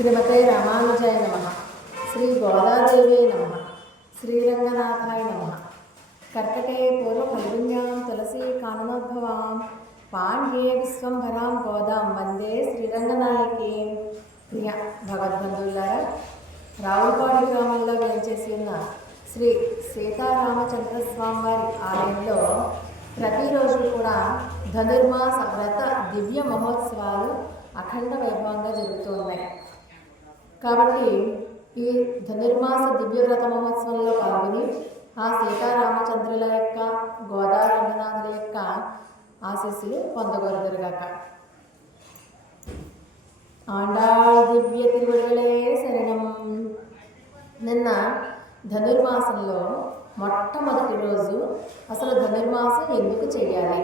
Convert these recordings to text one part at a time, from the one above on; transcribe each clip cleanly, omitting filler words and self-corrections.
శ్రీమతే రామానుజాయ నమః. శ్రీ గోదాదేవే నమః. శ్రీరంగనాథాయ నమః. కర్కటే పూర్వఫల్గుణ్యాం తులసీ కాననోద్భవాం పాండ్యే విశ్వంభరాం గోదాం వందే శ్రీరంగనాయకీం. ప్రియ భగవద్బంధువులారా, రావులపాడు గ్రామంలో వేంచేసి ఉన్న శ్రీ సీతారామచంద్రస్వామి వారి ఆలయంలో ప్రతిరోజు కూడా ధనుర్మాస వ్రత దివ్య మహోత్సవాలు అఖండ వైభవంగా జరుగుతూ ఉన్నాయి. కాబట్టి ఈ ధనుర్మాస దివ్య వ్రత మహోత్సవంలో పాల్గొని ఆ సీతారామచంద్రుల యొక్క గోదా రంగనాథుల యొక్క ఆశీస్సులు పొందగోరుదురుగాక. ఆండాళ్ దివ్య తిరువడిగలే శరణం. నిన్న ధనుర్మాసంలో మొట్టమొదటి రోజు అసలు ధనుర్మాసం ఎందుకు చెయ్యాలి,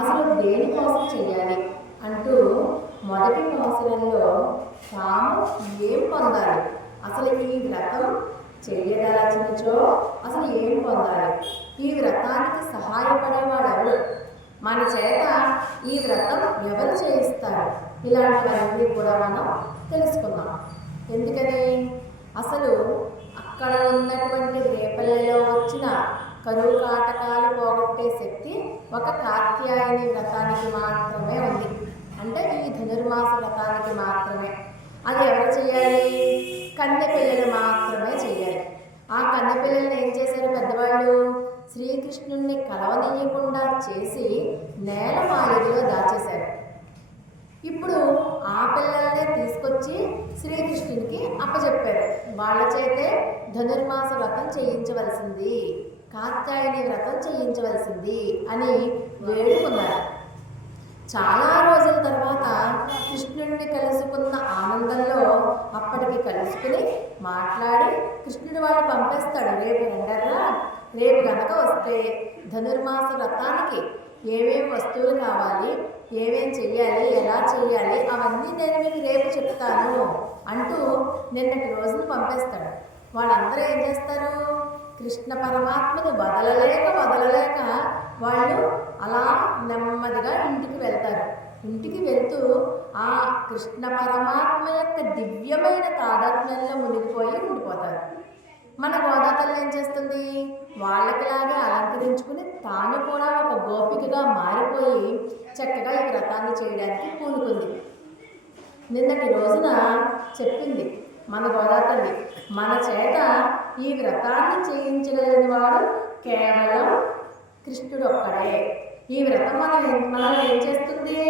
అసలు దేనికోసం చెయ్యాలి అంటూ మొదటి సంవత్సరంలో తాము ఏం పొందాలి, అసలు ఈ వ్రతం చెయ్యదలచినచో అసలు ఏం పొందాలి, ఈ వ్రతానికి సహాయపడేవాడెవరు, మన చేత ఈ వ్రతం ఎవరు చేయిస్తారు, ఇలాంటివన్నీ కూడా మనం తెలుసుకుందాం. ఎందుకని అసలు అక్కడ ఉన్నటువంటి రేపల్లెలో వచ్చిన కరువు కాటకాలు పోగొట్టే శక్తి ఒక కాత్యాయని వ్రతానికి మాత్రమే ఉంది. అంటే ఈ ధనుర్మాస వ్రతానికి మాత్రమే. అది ఎవరు చేయాలి? కన్నె పిల్లలు మాత్రమే చేయాలి. ఆ కన్నె పిల్లల్ని ఏం చేశారు పెద్దవాళ్ళు? శ్రీకృష్ణుణ్ణి కలవనీయకుండా చేసి నేలమాలిలో దాచేశారు. ఇప్పుడు ఆ పిల్లల్ని తీసుకొచ్చి శ్రీకృష్ణునికి అప్పచెప్పారు. వాళ్ళ చేతే ధనుర్మాస వ్రతం చేయించవలసింది, కాత్యాయని వ్రతం చేయించవలసింది అని వేడుకున్నారు. చాలా రోజుల తర్వాత కృష్ణుడిని కలుసుకున్న ఆనందంలో అప్పటికి కలుసుకుని మాట్లాడి కృష్ణుడు వాడు పంపేస్తాడు, రేపు రండర్రా, రేపు గనక వస్తే ధనుర్మాస వ్రతానికి ఏమేమి వస్తువులు కావాలి, ఏమేం చెయ్యాలి, ఎలా చెయ్యాలి అవన్నీ నేను మీకు రేపు చెప్తాను అంటూ నిన్నటి రోజును పంపేస్తాడు. వాళ్ళందరూ ఏం చేస్తారు? కృష్ణ పరమాత్మని వదలలేక వాళ్ళు అలా నెమ్మదిగా ఇంటికి వెళ్తారు. ఇంటికి వెళ్తూ ఆ కృష్ణ పరమాత్మ యొక్క దివ్యమైన తాదాత్మ్యంలో మునిగిపోయి ఉండిపోతారు. మన గోదాతల్లి ఏం చేస్తుంది? వాళ్ళకిలాగే అలంకరించుకుని తాను కూడా ఒక గోపికగా మారిపోయి చక్కగా ఈ వ్రతాన్ని చేయడానికి పూనుకుంది. నిన్నటి రోజున చెప్పింది మన గోదాతల్లి, మన చేత ఈ వ్రతాన్ని చేయించగలిగిన వాడు కేవలం కృష్ణుడు ఒక్కడే. ఈ వ్రతం మనం ఏం చేస్తుంది?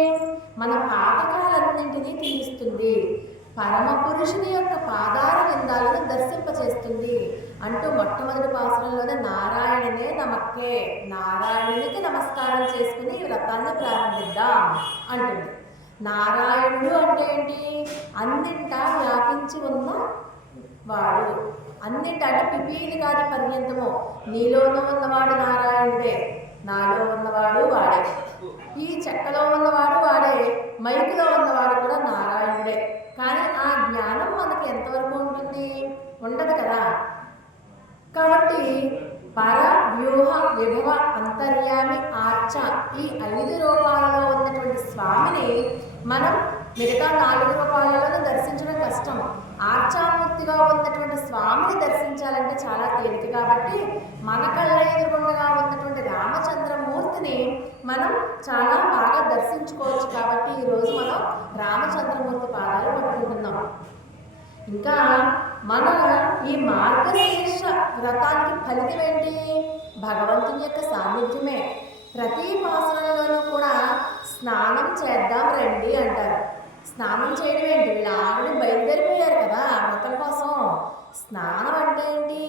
మన పాతకాలన్నింటినీ తీరుస్తుంది, పరమ పురుషుని యొక్క పాదార విందాలను దర్శింపచేస్తుంది అంటూ మొట్టమొదటి పాసురంలోనే నారాయణనే నమక్కే, నారాయణునికి నమస్కారం చేసుకుని ఈ వ్రతాన్ని ప్రారంభిద్దాం అంటుంది. నారాయణుడు అంటే ఏంటి? అన్నింటా వ్యాపించి ఉన్న వాడు. అన్నింటి అంటే పిపీలి కాదు పర్యంతము. నీలోనూ ఉన్నవాడు నారాయణుడే, నాలో ఉన్నవాడు వాడే, ఈ చెక్కలో ఉన్నవాడు వాడే, మైకులో ఉన్నవాడు కూడా నారాయణుడే. కానీ ఆ జ్ఞానం మనకి ఎంతవరకు ఉంటుంది? ఉండదు కదా. కాబట్టి పర వ్యూహ విభవ అంతర్యామి ఆర్చ ఈ 5 రూపాలలో ఉన్నటువంటి స్వామిని మనం మిగతా 4 రూపాలలో దర్శించడం కష్టం. ఆర్చామూర్తిగా ఉన్నటువంటి స్వామిని దర్శించాలంటే చాలా తేలిక. కాబట్టి మన కళ్ళ ఎదురుగుండగా ఉన్నటువంటి రామచంద్రమూర్తిని మనం చాలా బాగా దర్శించుకోవచ్చు. కాబట్టి ఈరోజు మనం రామచంద్రమూర్తి పాదాలు పట్టుకుంటున్నాం. ఇంకా మన ఈ మార్గశీర్ష వ్రతానికి ఫలితం ఏంటి? భగవంతుని యొక్క సాన్నిధ్యమే. ప్రతి మాసంలోనూ కూడా స్నానం చేద్దాం రండి అంటారు. స్నానం చేయడం ఏంటి? వీళ్ళు ఆల్రెడీ బయలుదేరిపోయారు కదా వ్రతం కోసం. స్నానం అంటే ఏంటి?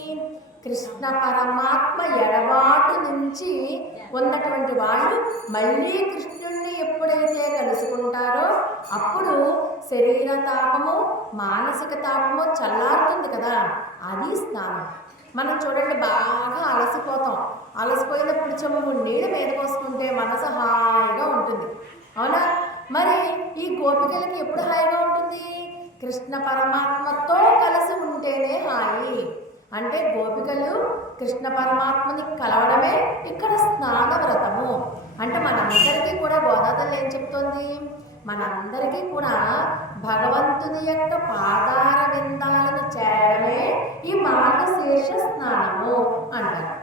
కృష్ణ పరమాత్మ ఎడబాటు నుంచి ఉన్నటువంటి వాళ్ళు మళ్ళీ కృష్ణుణ్ణి ఎప్పుడైతే కలుసుకుంటారో అప్పుడు శరీర తాపము మానసిక తాపము చల్లారుతుంది కదా, అది స్నానం. మనం చూడండి, బాగా అలసిపోతాం. అలసిపోయినప్పుడు చెంబు నీళ్ళు మీద పోసుకుంటే మనసు హాయిగా ఉంటుంది, అవునా? మరి ఈ గోపికలకి ఎప్పుడు హాయిగా ఉంటుంది? కృష్ణ పరమాత్మతో కలిసి ఉంటేనే హాయి. అంటే గోపికలు కృష్ణ పరమాత్మని కలవడమే ఇక్కడ స్నాన వ్రతము. అంటే మనందరికీ కూడా గోదాతల్లి ఏం చెప్తోంది? మనందరికీ కూడా భగవంతుని యొక్క పాదార విందాలను చేరడమే ఈ మార్గశీర్ష స్నానము అంటారు.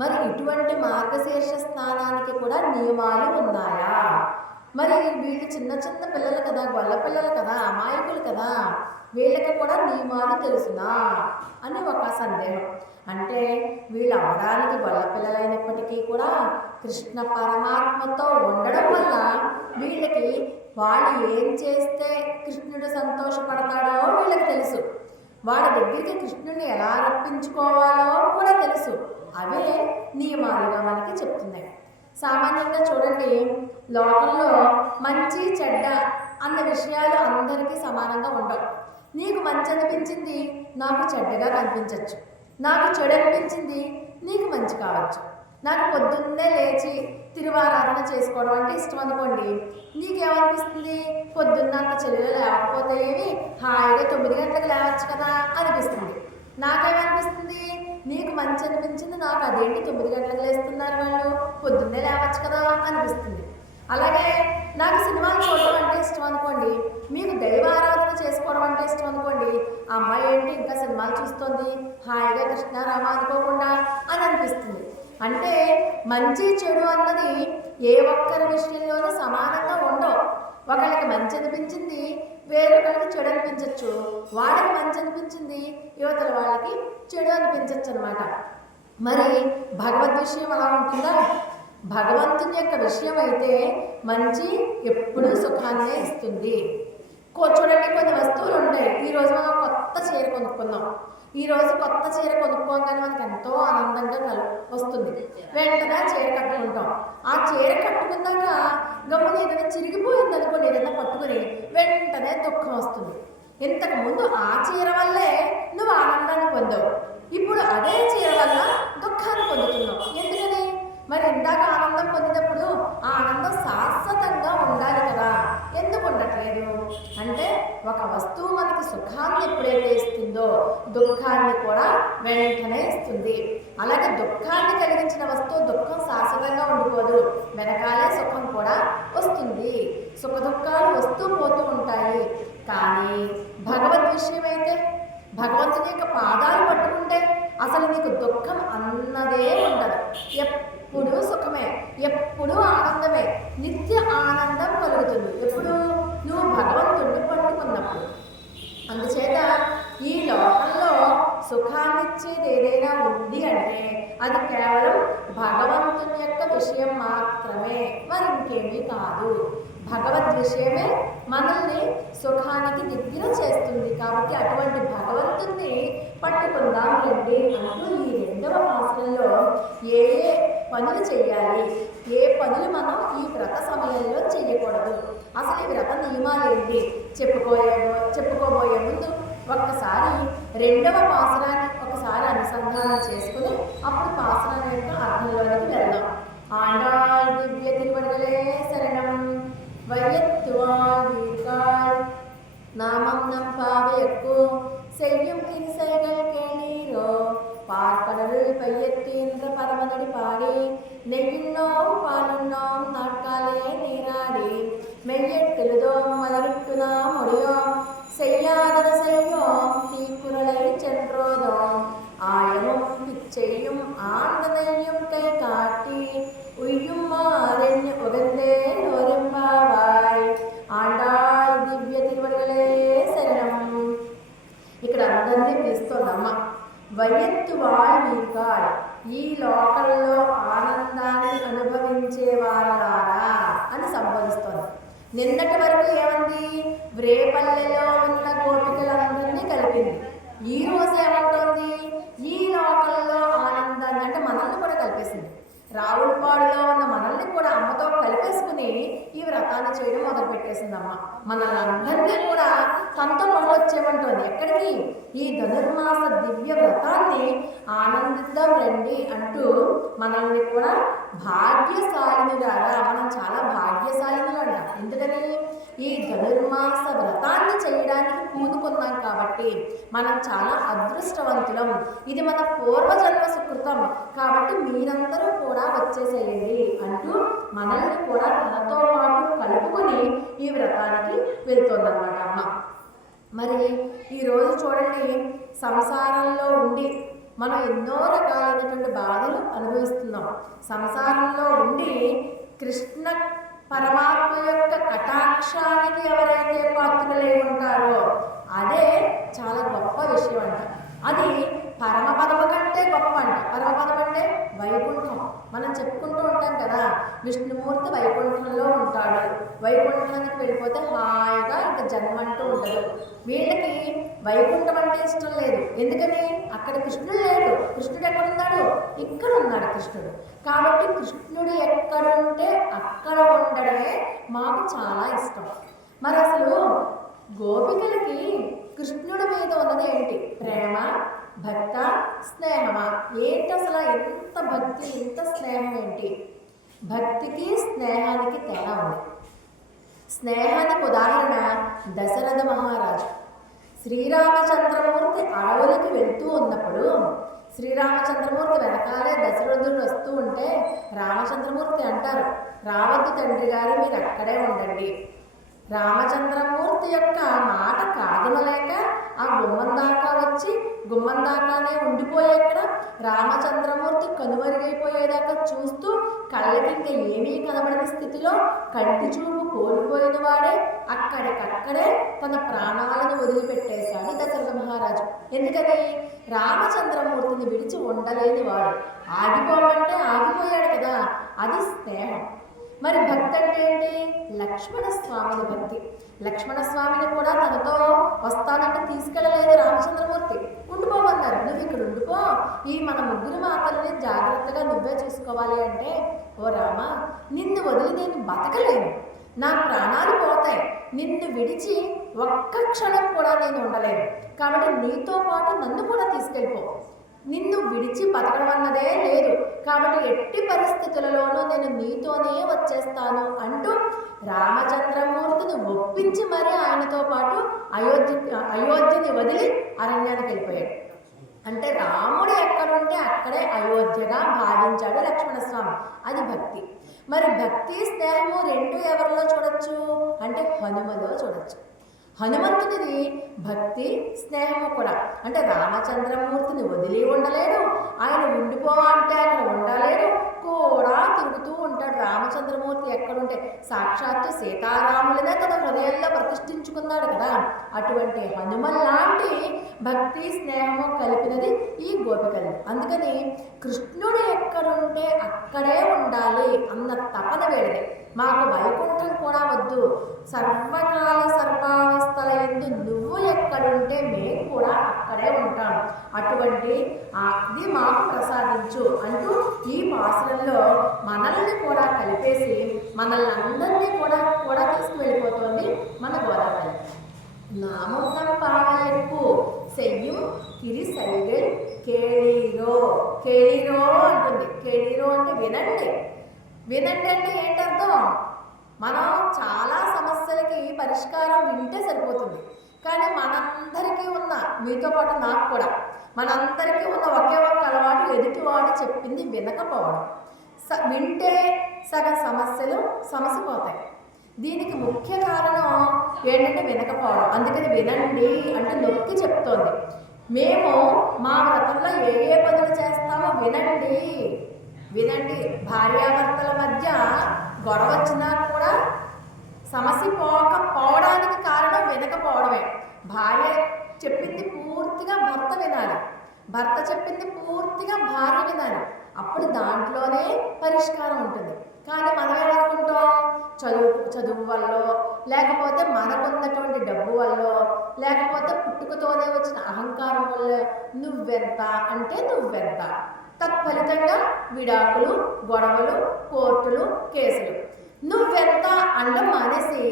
మరి ఇటువంటి మార్గశీర్ష స్నానానికి కూడా నియమాలు ఉన్నాయా? మరి వీళ్ళు చిన్న చిన్న పిల్లలు కదా, గొల్ల పిల్లలు కదా, అమాయకులు కదా, వీళ్ళకి కూడా నియమాలు తెలుసునా అని ఒక సందేహం. అంటే వీళ్ళు అవడానికి గొల్ల పిల్లలైనప్పటికీ కూడా కృష్ణ పరమాత్మతో ఉండడం వల్ల వీళ్ళకి వాళ్ళు ఏం చేస్తే కృష్ణుడు సంతోషపడతాడో వీళ్ళకి తెలుసు. వాళ్ళ దగ్గరికి కృష్ణుడిని ఎలా రప్పించుకోవాలో కూడా తెలుసు. అవే నియమాలుగా మనకి చెప్తున్నాయి. సామాన్యంగా చూడండి, లోకంలో మంచి చెడ్డ అన్న విషయాలు అందరికీ సమానంగా ఉండవు. నీకు మంచి అనిపించింది నాకు చెడ్డగా కనిపించవచ్చు, నాకు చెడు అనిపించింది నీకు మంచి కావచ్చు. నాకు పొద్దున్నే లేచి తిరువారాధన చేసుకోవడం అంటే ఇష్టం అనుకోండి, నీకేమనిపిస్తుంది? పొద్దున్నంత చెల్లెలు లేకపోతే ఏమి, హాయిగా 9 గంటలకు లేవచ్చు కదా అనిపిస్తుంది. నాకేమనిపిస్తుంది? నీకు మంచి అనిపించింది, నాకు అదేంటి 9 గంటలకు లేస్తున్నారు వాళ్ళు, పొద్దున్నే లేవచ్చు కదా అనిపిస్తుంది. అలాగే నాకు సినిమాలు చూడడం అంటే ఇష్టం అనుకోండి, మీకు దైవారాధన చేసుకోవడం అంటే ఇష్టం అనుకోండి, ఆ అమ్మాయి ఏంటి ఇంకా సినిమాలు చూస్తుంది, హాయిగా కృష్ణారామ అనుకోకుండా అని అనిపిస్తుంది. అంటే మంచి చెడు అన్నది ఏ ఒక్కరి విషయంలోనూ సమానంగా ఉండవు. ఒకళ్ళకి మంచి అనిపించింది వేరొకరికి చెడు అనిపించవచ్చు, వాళ్ళకి మంచి అనిపించింది యువతల వాళ్ళకి చెడు అనిపించవచ్చు అనమాట. మరి భగవద్ విషయం అలా ఉంటుందా? భగవంతుని యొక్క విషయం అయితే మంచి ఎప్పుడూ సుఖాన్నే ఇస్తుంది. చూడండి, కొన్ని వస్తువులు ఉంటాయి. ఈరోజు మనం కొత్త చీర కొనుక్కున్నాం, ఈరోజు కొత్త చీర కొనుక్కోగానే మనకు ఎంతో ఆనందంగా వస్తుంది. వెంటనే చీర కట్టుకుంటాం. ఆ చీర కట్టుకున్నాక గమ్మున ఏదైనా చిరిగిపోయింది అనుకోండి, ఏదైనా పట్టుకుని వెంటనే దుఃఖం వస్తుంది. ఇంతకుముందు ఆ చీర వల్లే నువ్వు ఆనందాన్ని పొందావు, ఇప్పుడు అదే చీర వల్ల దుఃఖాన్ని పొందుతున్నావు. ఎందుకని? మరి ఇందాక ఆనందం పొందినప్పుడు ఆ ఆనందం శాశ్వతంగా ఉండాలి కదా, ఎందుకు ఉండట్లేదు? అంటే ఒక వస్తువు మనకి సుఖాన్ని ఎప్పుడైతే ఇస్తుందో దుఃఖాన్ని కూడా వెంటనే ఇస్తుంది. అలాగే దుఃఖాన్ని కలిగించిన వస్తువు దుఃఖం శాశ్వతంగా ఉండిపోదు, వెనకాలే సుఖం కూడా వస్తుంది. సుఖ దుఃఖాలు వస్తూ పోతూ ఉంటాయి. కానీ భగవద్ విషయం అయితే, భగవంతుని యొక్క పాదాలు పట్టుకుంటే అసలు నీకు దుఃఖం అన్నదే ఉండదు. ఎప్పుడు సుఖమే, ఎప్పుడు ఆనందమే, నిత్య ఆనందం కలుగుతుంది ఎప్పుడు నువ్వు భగవంతుడిని పట్టుకున్నప్పుడు. అందుచేత ఈ లోకంలో సుఖాన్నిచ్చేది ఏదైనా ఉంది అంటే అది కేవలం భగవంతుని యొక్క విషయం మాత్రమే, మరి ఇంకేమీ కాదు. భగవద్ విషయమే మనల్ని సుఖానికి దగ్గర చేస్తుంది. కాబట్టి అటువంటి భగవంతుని పట్టుకుందాం రండి అంటూ ఈ 2వ మాసంలో ఏ ఏ పనులు చేయాలి, ఏ పనులు మనం ఈ వ్రత సమయంలో చేయకూడదు, అసలు ఈ వ్రత నియమాలు ఏంటి చెప్పుకోబోయే ముందు ఒక్కసారి 2వ పాసురాన్ని ఒకసారి అనుసంధానం చేసుకుని అప్పుడు పాసురాన్ని యొక్క అర్థంలోనికి వెళ్దాం. ఆండాళ్ దివ్య తిరువడిగలే శరణం வையத்துவாள் வீழ்காள் நாமம் நம் பாவையக்கு செய்யும் திரிசைகள் கேளீரோ பார்க்கடலுள் பையத்தின்ற பரமனடி பாடி நெய்யுண்ணோம் பாலுண்ணோம் நாட்காலே நீராடி மெய்யெட்டெழுதோம் மலரிட்டு நாம் ஒடியோம் செய்யாதன செய்யோம் தீக்குறளை சென்றோதோம் ஆயமும் பிச்சையும் ஆண்டதையும் கை காட்டி உய்யும் மாறெண்ண உகந்தே నోరెంబావాయ్ ఆండాళ్ దివ్య తిరువడిగలే శరణం. ఇక్కడ అందరినీ పిలుస్తోందమ్మ. వయ్యత్తు వాళ్ళ ఈ లోకంలో ఆనందాన్ని అనుభవించే వారారా అని సంబోధిస్తోంది. నిన్నటి వరకు ఏమంది? వ్రేపల్లెలో ఉన్న గోపికలందరినీ కలిపింది. ఈ రోజు ఏమంటోంది? ఈ లోకంలో ఆనందాన్ని అంటే మనల్ని కూడా కలిపేసింది. రావులపాడులో ఉన్న మనల్ని కూడా అమ్మతో కలిపేసుకుని ఈ వ్రతాన్ని చేయడం మొదలు పెట్టేసిందమ్మ. మనల్ని అందరినీ కూడా తనతో వచ్చేమంటుంది. ఎక్కడికి? ఈ ధనుర్మాస దివ్య వ్రతాన్ని ఆనందిద్దాం రండి అంటూ మనల్ని కూడా భాగ్యశాలినులారా, మనం చాలా భాగ్యశాలినులు అంట. ఎందుకని? ఈ ధనుర్మాస వ్రతాన్ని చేయడానికి పూనుకున్నాం కాబట్టి కాబట్టి మనం చాలా అదృష్టవంతులం, ఇది మన పూర్వజన్మ సుకృతం, కాబట్టి మీరందరూ కూడా వచ్చేసేయండి అంటూ మనల్ని కూడా తనతో పాటు కలుపుకొని ఈ వ్రతానికి వెళ్తుందన్నమాట అమ్మ. మరి ఈరోజు చూడండి, సంసారంలో ఉండి మనం ఎన్నో రకాలైనటువంటి బాధలు అనుభవిస్తున్నాం. సంసారంలో ఉండి కృష్ణ పరమాత్మ యొక్క కటాక్షానికి ఎవరైతే పాత్రులై ఉంటారో అదే చాలా గొప్ప విషయం అంట. అది పరమపదము కంటే గొప్ప అంట. పరమపదం అంటే వైకుంఠం. మనం చెప్పుకుంటూ ఉంటాం కదా, విష్ణుమూర్తి వైకుంఠంలో ఉంటాడు, వైకుంఠానికి వెళ్ళిపోతే హాయిగా ఇంకా జన్మ అంటూ ఉండదు. వీళ్ళకి వైకుంఠం అంటే ఇష్టం లేదు. ఎందుకని? అక్కడ కృష్ణుడు లేడు. కృష్ణుడు ఎక్కడున్నాడు? ఇక్కడ ఉన్నాడు కృష్ణుడు. కాబట్టి కృష్ణుడు ఎక్కడుంటే అక్కడ ఉండడమే మాకు చాలా ఇష్టం. మరి అసలు గోపికలకి కృష్ణుడి మీద ఉన్నది ఏంటి? ప్రేమ, భక్త, స్నేహమా? ఏంటి అసలు? ఎంత భక్తి, ఎంత స్నేహం ఏంటి? భక్తికి స్నేహానికి తేడా ఉంది. స్నేహానికి ఉదాహరణ దశరథ మహారాజు. శ్రీరామచంద్రమూర్తి అడవులకి వెళ్తూ ఉన్నప్పుడు శ్రీరామచంద్రమూర్తి వెనకాలే దశరథుడు వస్తూ ఉంటే రామచంద్రమూర్తి అంటారు, రావద్దు తండ్రి గారు, మీరు అక్కడే ఉండండి. రామచంద్రమూర్తి యొక్క మాట కాదనలేక ఆ గుమ్మం దాకా వచ్చి గుమ్మం దాకానే ఉండిపోయాక రామచంద్రమూర్తి కనుమరుగైపోయేదాకా చూస్తూ కళ్ళకి ఇంకా ఏమీ కనబడని స్థితిలో కంటి చూపు కోల్పోయిన వాడే అక్కడికక్కడే తన ప్రాణాలను వదిలిపెట్టేశాడు దశరథ మహారాజు. ఎందుకని? రామచంద్రమూర్తిని విడిచి ఉండలేని వాడు. ఆగిపోమంటే ఆగిపోయాడు కదా, అది స్నేహం. మరి భక్తి అంటే ఏంటి? లక్ష్మణ స్వామిని భక్తి. లక్ష్మణ స్వామిని కూడా తనతో వస్తానంటే తీసుకెళ్ళలేదు రామచంద్రమూర్తి. ఉండిపోమన్నారు, నువ్వు ఇక్కడ ఉండిపో, ఈ మన ముగ్గురు మాతల్ని జాగ్రత్తగా నువ్వే చూసుకోవాలి అంటే, ఓ రామ, నిన్ను వదిలి నేను బతకలేను, నా ప్రాణాలు పోతాయి, నిన్ను విడిచి ఒక్క క్షణం కూడా నేను ఉండలేను, కాబట్టి నీతో పాటు నన్ను కూడా తీసుకెళ్ళిపో, నిన్ను విడిచి బతకడం అన్నదే లేదు, కాబట్టి ఎట్టి పరిస్థితులలోనూ నేను నీతోనే వచ్చేస్తాను అంటూ రామచంద్రమూర్తిని ఒప్పించి మరీ ఆయనతో పాటు అయోధ్యని వదిలి అరణ్యానికి వెళ్ళిపోయాడు. అంటే రాముడు ఎక్కడుంటే అక్కడే అయోధ్యగా భావించాడు లక్ష్మణస్వామి. అది భక్తి. మరి భక్తి స్నేహము రెండు ఎవరిలో చూడొచ్చు అంటే హనుమలో చూడొచ్చు. హనుమంతుడిది భక్తి స్నేహము కూడా. అంటే రామచంద్రమూర్తిని వదిలి ఉండలేడు, ఆయన ఉండిపోవా అంటే అక్కడ ఉండలేడు, కూడా తిరుగుతూ ఉంటాడు. రామచంద్రమూర్తి ఎక్కడుంటే సాక్షాత్తు సీతారాములనే తన హృదయంలో ప్రతిష్ఠించుకున్నాడు కదా. అటువంటి హనుమన్ లాంటి భక్తి స్నేహము కలిపినది ఈ గోపికలు. అందుకని కృష్ణుడు ఎక్కడుంటే అక్కడే ఉండాలి అన్న తపన వేడిది. మాకు వైకుంఠం కూడా వద్దు, సర్వకాల సర్వావస్థల యందు నువ్వు ఎక్కడుంటే మేము కూడా అక్కడే ఉంటాం, అటువంటి అది మాకు ప్రసాదించు అంటూ ఈ పాసనంలో మనల్ని కూడా కలిపేసి మనల్ని అందరినీ కూడా తీసుకువెళ్ళిపోతుంది మన గోదావరి. నామం పావలెప్పు సెయ్యం కిరి సైగల్ కేళీరో. కేళీరో అంటుంది. కేళీరో అంటే వినండి. వినండి అంటే ఏంటర్థం? మనం చాలా సమస్యలకి పరిష్కారం వింటే సరిపోతుంది. కానీ మనందరికీ ఉన్న, మీతో పాటు నాకు కూడా మనందరికీ ఉన్న ఒకే ఒక్క అలవాటు ఎదుటివాడు చెప్పింది వినకపోవడం. వింటే సగం సమస్యలు సమసిపోతాయి. దీనికి ముఖ్య కారణం ఏంటంటే వినకపోవడం. అందుకని వినండి అంటే నొక్కి చెప్తోంది. మేము మా వ్రతంలో ఏ పనులు చేస్తామో వినండి. వినండి. భార్యాభర్తల మధ్య గొడవ వచ్చినా కూడా సమసిపోకపోవడానికి కారణం వినకపోవడమే. భార్య చెప్పింది పూర్తిగా భర్త వినాలి, భర్త చెప్పింది పూర్తిగా భార్య వినాలి. అప్పుడు దాంట్లోనే పరిష్కారం ఉంటుంది. కానీ మనం ఏమనుకుంటాం? చదువు వల్ల, లేకపోతే మనకున్నటువంటి డబ్బు వల్ల, లేకపోతే పుట్టుకతోనే వచ్చిన అహంకారం వల్ల నువ్వెంత అంటే నువ్వెంత, తత్ఫలితంగా విడాకులు, గొడవలు, కోర్టులు, కేసులు. నువ్వెంత అండం మానేసి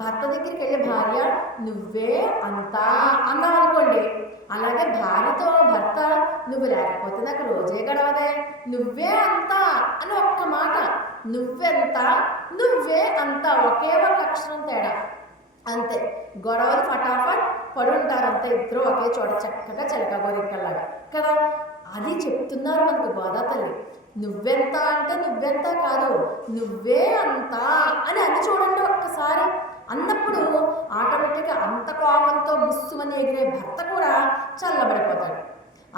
భర్త దగ్గరికి వెళ్ళి భార్య నువ్వే అంతా అన్నాం అనుకోండి. అలాగే భార్యతో భర్త నువ్వు లేకపోతే నాకు రోజే గడవదే, నువ్వే అంతా అని ఒక్క మాట. నువ్వెంత, నువ్వే అంతా, ఒకే ఒక అక్షరం తేడా, అంతే. గొడవలు ఫటాఫట్ పడి ఉంటారు అంతా ఇద్దరు ఒకే చోట చక్కగా చిలక గోరింకల్లాగా కదా. అది చెప్తున్నారు మనకు గోదా తల్లి. నువ్వెంత అంటే నువ్వెంత కాదు, నువ్వే అంత అని అది చూడండి ఒక్కసారి. అన్నప్పుడు ఆటోమేటిక్గా అంత కోపంతో బుస్సుమని ఎగిరే భర్త కూడా చల్లబడిపోతాడు.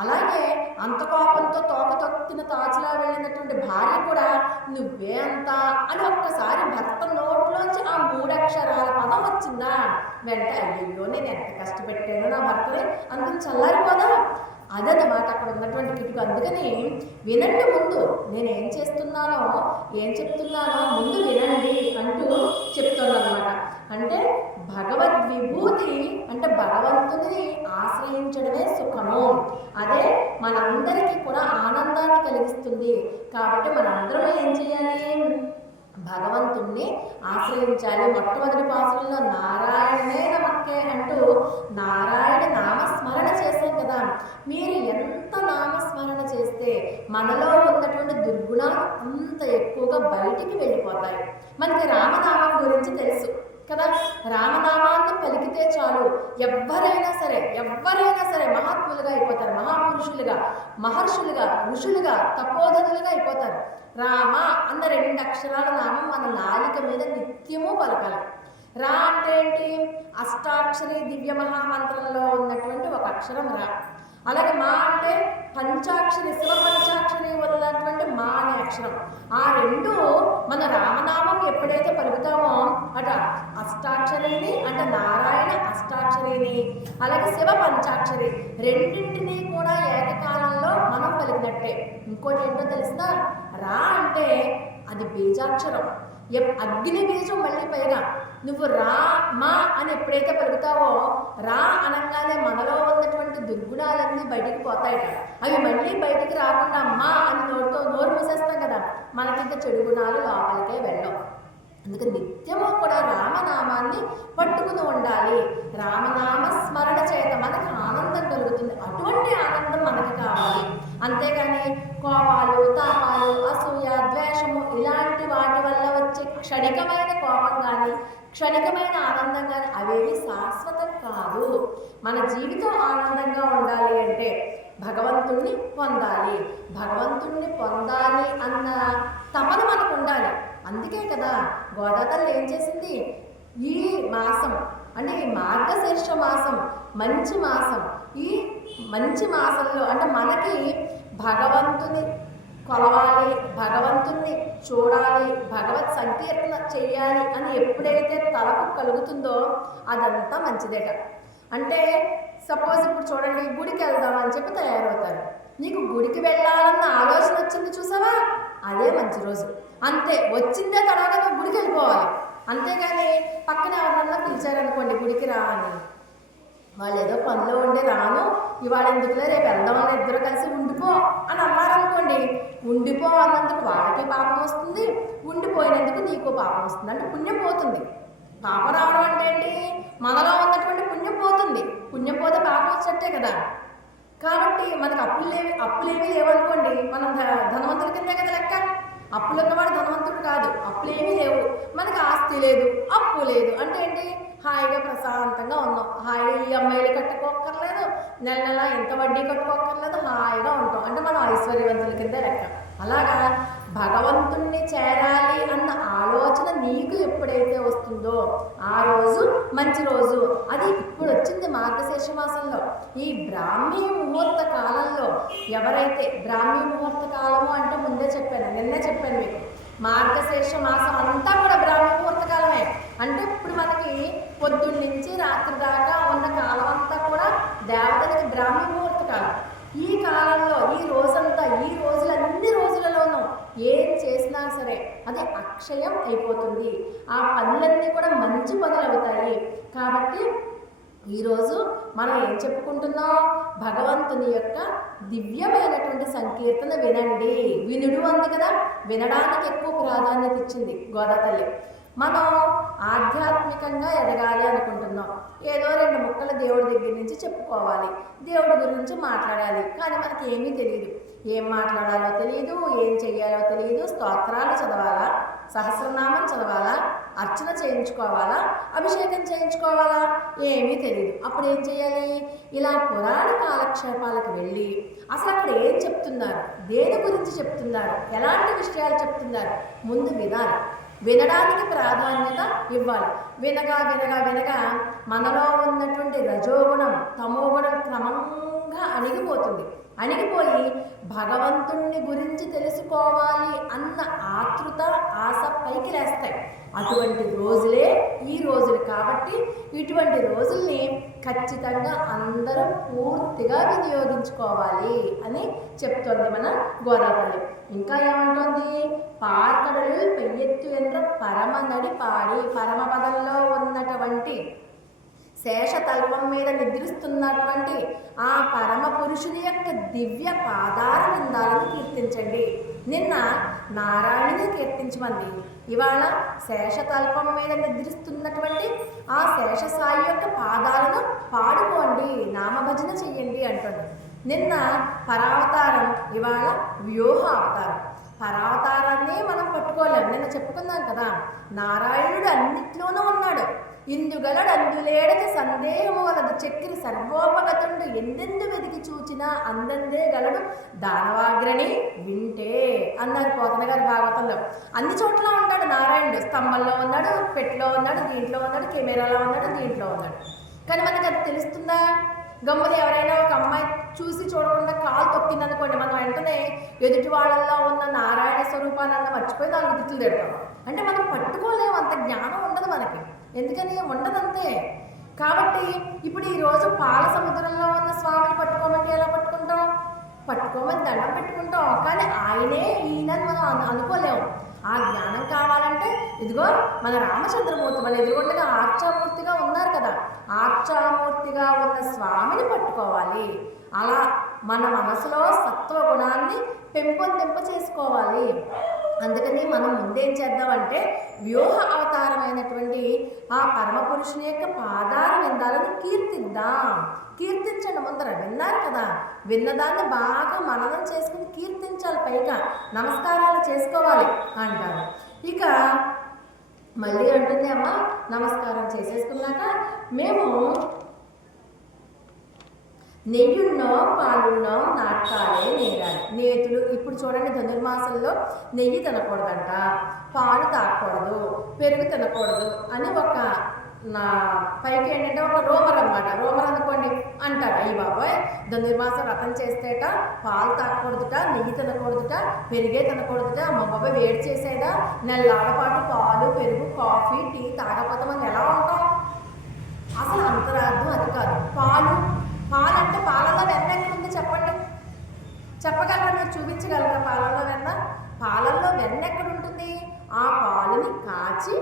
అలాగే అంత కోపంతో తోక తొక్కిన తాచులా వెళ్ళినటువంటి భార్య కూడా నువ్వే అంత అని ఒక్కసారి భర్త నోట్లోంచి ఆ 3 అక్షరాల పదం వచ్చిందా వెంట అయ్యో నేను ఎంత కష్టపెట్టానో నా భర్తని అందుకని చల్లారిపోదా. అదనమాట అక్కడ ఉన్నటువంటి కిటుకు. అందుకని వినండి, ముందు నేను ఏం చేస్తున్నానో ఏం చెప్తున్నానో ముందు వినండి అంటూ చెప్తున్నానమాట. అంటే భగవద్విభూతి అంటే భగవంతుని ఆశ్రయించడమే సుఖము. అదే మనందరికీ కూడా ఆనందాన్ని కలిగిస్తుంది. కాబట్టి మనందరం ఏం చేయాలి, భగవంతుణ్ణి ఆశ్రయించాలి. మొట్టమొదటి పాసురంలో నారాయణే నమక్కే అంటూ నారాయణ నామస్మరణ చేశాం కదా. మీరు ఎంత నామస్మరణ చేస్తే మనలో ఉన్నటువంటి దుర్గుణాలు అంత ఎక్కువగా బయటికి వెళ్ళిపోతాయి. మనకి రామనామం గురించి తెలుసు కదా. రామనామాన్ని పలికితే చాలు ఎవరైనా సరే మహాత్ములుగా అయిపోతారు, మహాపురుషులుగా, మహర్షులుగా, ఋషులుగా, తపోధనులుగా అయిపోతారు. రామ అన్న 2 అక్షరాల నామం మన నాలిక మీద నిత్యము పలకాలి. రా అంటే ఏంటి, అష్టాక్షరి దివ్య మహామంత్రంలో ఉన్నటువంటి ఒక అక్షరం రా. అలాగే మా అంటే పంచాక్షరి, శివ పంచాక్షరి ఉన్నటువంటి మా అనే అక్షరం. ఆ 2 మన రామనామం ఎప్పుడైతే పలుకుతామో అట అష్టాక్షరిని అంటే నారాయణ అష్టాక్షరిని, అలాగే శివ పంచాక్షరి రెండింటినీ కూడా ఏకకాలంలో మనం పలికినట్టే. ఇంకోటి ఏంటో తెలిసిన, రా అంటే అది బీజాక్షరం, అగ్ని బీజం. మళ్ళీ పైగా నువ్వు రా మా అని ఎప్పుడైతే పలుకుతావో రా అనగానే మనలో ఉన్నటువంటి దుర్గుణాలన్నీ బయటికి పోతాయట. అవి మళ్ళీ బయటికి రాకుండా అమ్మా అని నోరు మూసేస్తాం కదా, మనకి ఇంకా చెడు గుణాలు లోపలికే వెళ్ళవు. అందుకని నిత్యము కూడా రామనామాన్ని పట్టుకుని ఉండాలి. రామనామ స్మరణ చేత మనకు ఆనందం కలుగుతుంది. అటువంటి ఆనందం మనకి కావాలి. అంతేగాని కోపాలు, తాపాలు, అసూయ, ద్వేషము ఇలాంటి వాటి వల్ల వచ్చే క్షణికమైన కోపం కానీ క్షణికమైన ఆనందం కానీ అవేవి శాశ్వతం కాదు. మన జీవితం ఆనందంగా ఉండాలి అంటే భగవంతుణ్ణి పొందాలి. భగవంతుణ్ణి పొందాలి అన్న తపన మనకు ఉండాలి. అందుకే కదా గోదా తల్లి ఏం చేసింది, ఈ మాసం అంటే ఈ మార్గశీర్ష మాసం మంచి మాసం. ఈ మంచి మాసంలో అంటే మనకి భగవంతుని కొలవాలి, భగవంతుణ్ణి చూడాలి, భగవత్ సంకీర్తన చెయ్యాలి అని ఎప్పుడైతే తలకు కలుగుతుందో అదంతా మంచిదేట. అంటే సపోజ్ ఇప్పుడు చూడండి, గుడికి వెళ్దామని చెప్పి తయారవుతారు. నీకు గుడికి వెళ్ళాలన్న ఆలోచన వచ్చింది చూసావా, అదే మంచి రోజు. అంతే, వచ్చిందే తర్వాత నువ్వు గుడికి వెళ్ళిపోవాలి. అంతేగాని పక్కన ఎవరన్నా పిలిచారనుకోండి గుడికి రా అని, వాళ్ళు ఏదో పనిలో ఉండి రాను ఇవాళ ఎందుకులే రేపు వెళ్దామని ఇద్దరు కలిసి ఉండిపో అని అన్నారనుకోండి, ఉండిపో అన్నందుకు వాళ్ళకి పాపం వస్తుంది, ఉండిపోయినందుకు నీకు పాపం వస్తుంది. అంటే పుణ్యం పోతుంది. పాపం రావడం అంటే ఏంటి, మనలో ఉన్నటువంటి పుణ్యం పోతుంది. పుణ్యం పోతే పాపం వచ్చేట్టే కదా. కాబట్టి మనకు అప్పులేవి లేవనుకోండి, మనం ధనవంతుల కిందే కదా లెక్క. అప్పులు ఉన్నవాడు ధనవంతుడు కాదు. అప్పులేమీ లేవు, మనకు ఆస్తి లేదు, అప్పు లేదు. అంటే ఏంటి, హాయిగా ప్రశాంతంగా ఉన్నాం. హాయిగా ఈఎంఐలు కట్టుకోక్కర్లేదు, నెల నెల ఎంత వడ్డీ కట్టుకోక్కర్లేదు, హాయిగా ఉంటాం. అంటే మనం ఐశ్వర్యవంతుల కిందే లెక్క. అలాగా భగవంతుణ్ణి చేరాలి అన్న ఆలోచన నీకు ఎప్పుడైతే వస్తుందో ఆ రోజు మంచి రోజు. అది ఇప్పుడు వచ్చింది మార్గశీర్ష మాసంలో. ఈ బ్రాహ్మీ ముహూర్త కాలంలో ఎవరైతే, బ్రాహ్మీ ముహూర్త కాలము అంటే ముందే చెప్పాను, నిన్నే చెప్పాను మీకు, మార్గశీర్ష మాసం అంతా కూడా బ్రాహ్మీ ముహూర్త కాలమే. అంటే ఇప్పుడు మనకి పొద్దున్న నుంచి రాత్రి దాకా ఉన్న కాలం అంతా కూడా దేవతలకి బ్రాహ్మీ ముహూర్త కాలం. ఈ కాలంలో ఈ రోజంతా, ఈ రోజులన్ని రోజులలోనూ ఏం చేసినా సరే అది అక్షయం అయిపోతుంది. ఆ పనులన్నీ కూడా మంచి పనులు అవుతాయి. కాబట్టి ఈరోజు మనం ఏం చెప్పుకుంటున్నాం, భగవంతుని యొక్క దివ్యమైనటువంటి సంకీర్తన వినండి. వినుడు అంది కదా, వినడానికి ఎక్కువ ప్రాధాన్యత ఇచ్చింది గోదా తల్లి. మనం ఆధ్యాత్మికంగా ఎదగాలి అనుకుంటున్నాం. ఏదో 2 ముక్కలు దేవుడి దగ్గర నుంచి చెప్పుకోవాలి, దేవుడి గురించి మాట్లాడాలి. కానీ మనకి ఏమీ తెలియదు. ఏం మాట్లాడాలో తెలియదు, ఏం చెయ్యాలో తెలియదు. స్తోత్రాలు చదవాలా, సహస్రనామం చదవాలా, అర్చన చేయించుకోవాలా, అభిషేకం చేయించుకోవాలా, ఏమీ తెలియదు. అప్పుడు ఏం చేయాలి? ఇలా పురాణ కాలక్షేపాలకు వెళ్ళి అసలు అక్కడ ఏం చెప్తున్నారు, దేని గురించి చెప్తున్నారు, ఎలాంటి విషయాలు చెప్తున్నారు ముందు వినాలి. వినడానికి ప్రాధాన్యత ఇవ్వాలి. వినగా వినగా వినగా మనలో ఉన్నటువంటి రజోగుణం, తమోగుణం క్రమంగా అణిగిపోతుంది. అణిగిపోయి భగవంతుణ్ణి గురించి తెలుసుకోవాలి అన్న ఆతృత, ఆశ పైకి లేస్తాయి. అటువంటి రోజులే ఈ రోజులు. కాబట్టి ఇటువంటి రోజుల్ని ఖచ్చితంగా అందరూ పూర్తిగా వినియోగించుకోవాలి అని చెప్తోంది మన గోదావరి. ఇంకా ఏమంటోంది? పార్కడలు పెయ్యెత్తు ఎன்ற పరమ నడి పాడి, పరమపదంలో ఉన్నటువంటి శేషతల్పం మీద నిద్రిస్తున్నటువంటి ఆ పరమ పురుషుని యొక్క దివ్య పాదార విందాలను కీర్తించండి. నిన్న నారాయణుని కీర్తించమంది, ఇవాళ శేషతల్పం మీద నిద్రిస్తున్నటువంటి ఆ శేషసాయి యొక్క పాదాలను పాడుకోండి, నామభజన చెయ్యండి అంటుంది. నిన్న పరావతారం, ఇవాళ వ్యూహ అవతారం. పరావతారాన్ని మనం పట్టుకోలేం. నిన్న చెప్పుకున్నాం కదా, నారాయణుడు అన్నిట్లోనూ ఉన్నాడు. ఇందుగలడు అందులేడకి సందేహము వలదు, చక్రి సర్వోపగతుండు, ఎందెందు వెతికి చూచినా అందందే గలడు దానవాగ్రని వింటే అన్నారు పోతన గారి భాగవతంలో. అన్ని చోట్ల ఉంటాడు నారాయణుడు. స్తంభంలో ఉన్నాడు, పెట్టులో ఉన్నాడు, దీంట్లో ఉన్నాడు, కెమెరాలో ఉన్నాడు, దీంట్లో ఉన్నాడు. కానీ మనకు అది తెలుస్తుందా? గమ్ముని ఎవరైనా ఒక అమ్మాయి చూసి చూడకుండా కాలు తొక్కిందనుకోండి, మనం వెంటనే ఎదుటి వాళ్ళల్లో ఉన్న నారాయణ స్వరూపాన్ని మర్చిపోయి 4 తిట్లు తిడతాం. అంటే మనం పట్టుకోలేము, అంత జ్ఞానం ఉండదు మనకి. ఎందుకని? ఉండదంతే. కాబట్టి ఇప్పుడు ఈరోజు పాల సముద్రంలో ఉన్న స్వామిని పట్టుకోమంటే ఎలా పట్టుకుంటాం? పట్టుకోమని దండం పెట్టుకుంటాం, కానీ ఆయనే ఈయనని మనం అనుకోలేము. ఆ జ్ఞానం కావాలంటే ఇదిగో మన రామచంద్రమూర్తి మన ఎదురుగుండగా ఆర్చామూర్తిగా ఉన్నారు కదా, ఆర్చామూర్తిగా ఉన్న స్వామిని పట్టుకోవాలి. అలా మన మనసులో సత్వగుణాన్ని పెంపొందింప చేసుకోవాలి. అందుకని మనం ముందేం చేద్దామంటే వ్యూహ అవతారమైనటువంటి ఆ పరమపురుషుని యొక్క పాదార విందాలను కీర్తిద్దాం. కీర్తించండి. ముందర విన్నారు కదా, విన్నదాన్ని బాగా మననం చేసుకుని కీర్తించాలి, పైగా నమస్కారాలు చేసుకోవాలి అంటారు. ఇక మళ్ళీ అంటుంది అమ్మ, నమస్కారం చేసేసుకున్నాక మేము నెయ్యున్నో పాలున్నో నాటకాలే నేరాలి. నేతులు ఇప్పుడు చూడండి, ధనుర్మాసంలో నెయ్యి తినకూడదంట, పాలు తాగకూడదు, పెరుగు తినకూడదు అని ఒక నా పైకి ఏంటంటే ఒక రోమర్ అనమాట. రోమర్ అనుకోండి అంటారు. అయ్యి బాబాయ్, ధనుర్మాసం వ్రతం చేస్తేట పాలు తాగకూడదుట, నెయ్యి తినకూడదుట, పెరిగే తినకూడదుట. అమ్మ బాబాయ్, వేడి చేసేదా, నెలల పాటు పాలు, పెరుగు, కాఫీ, టీ తాగకపోతే మనం ఎలా ఉంటాం? అసలు అంతరార్థం అది కాదు. పాలంటే పాలల్లో వెన్న ఎక్కడుంది చెప్పండి? చెప్పగలరా? మీరు చూపించగలరా పాలల్లో వెన్న? పాలల్లో వెన్న ఎక్కడుంటుంది? ఆ పాలుని కాచి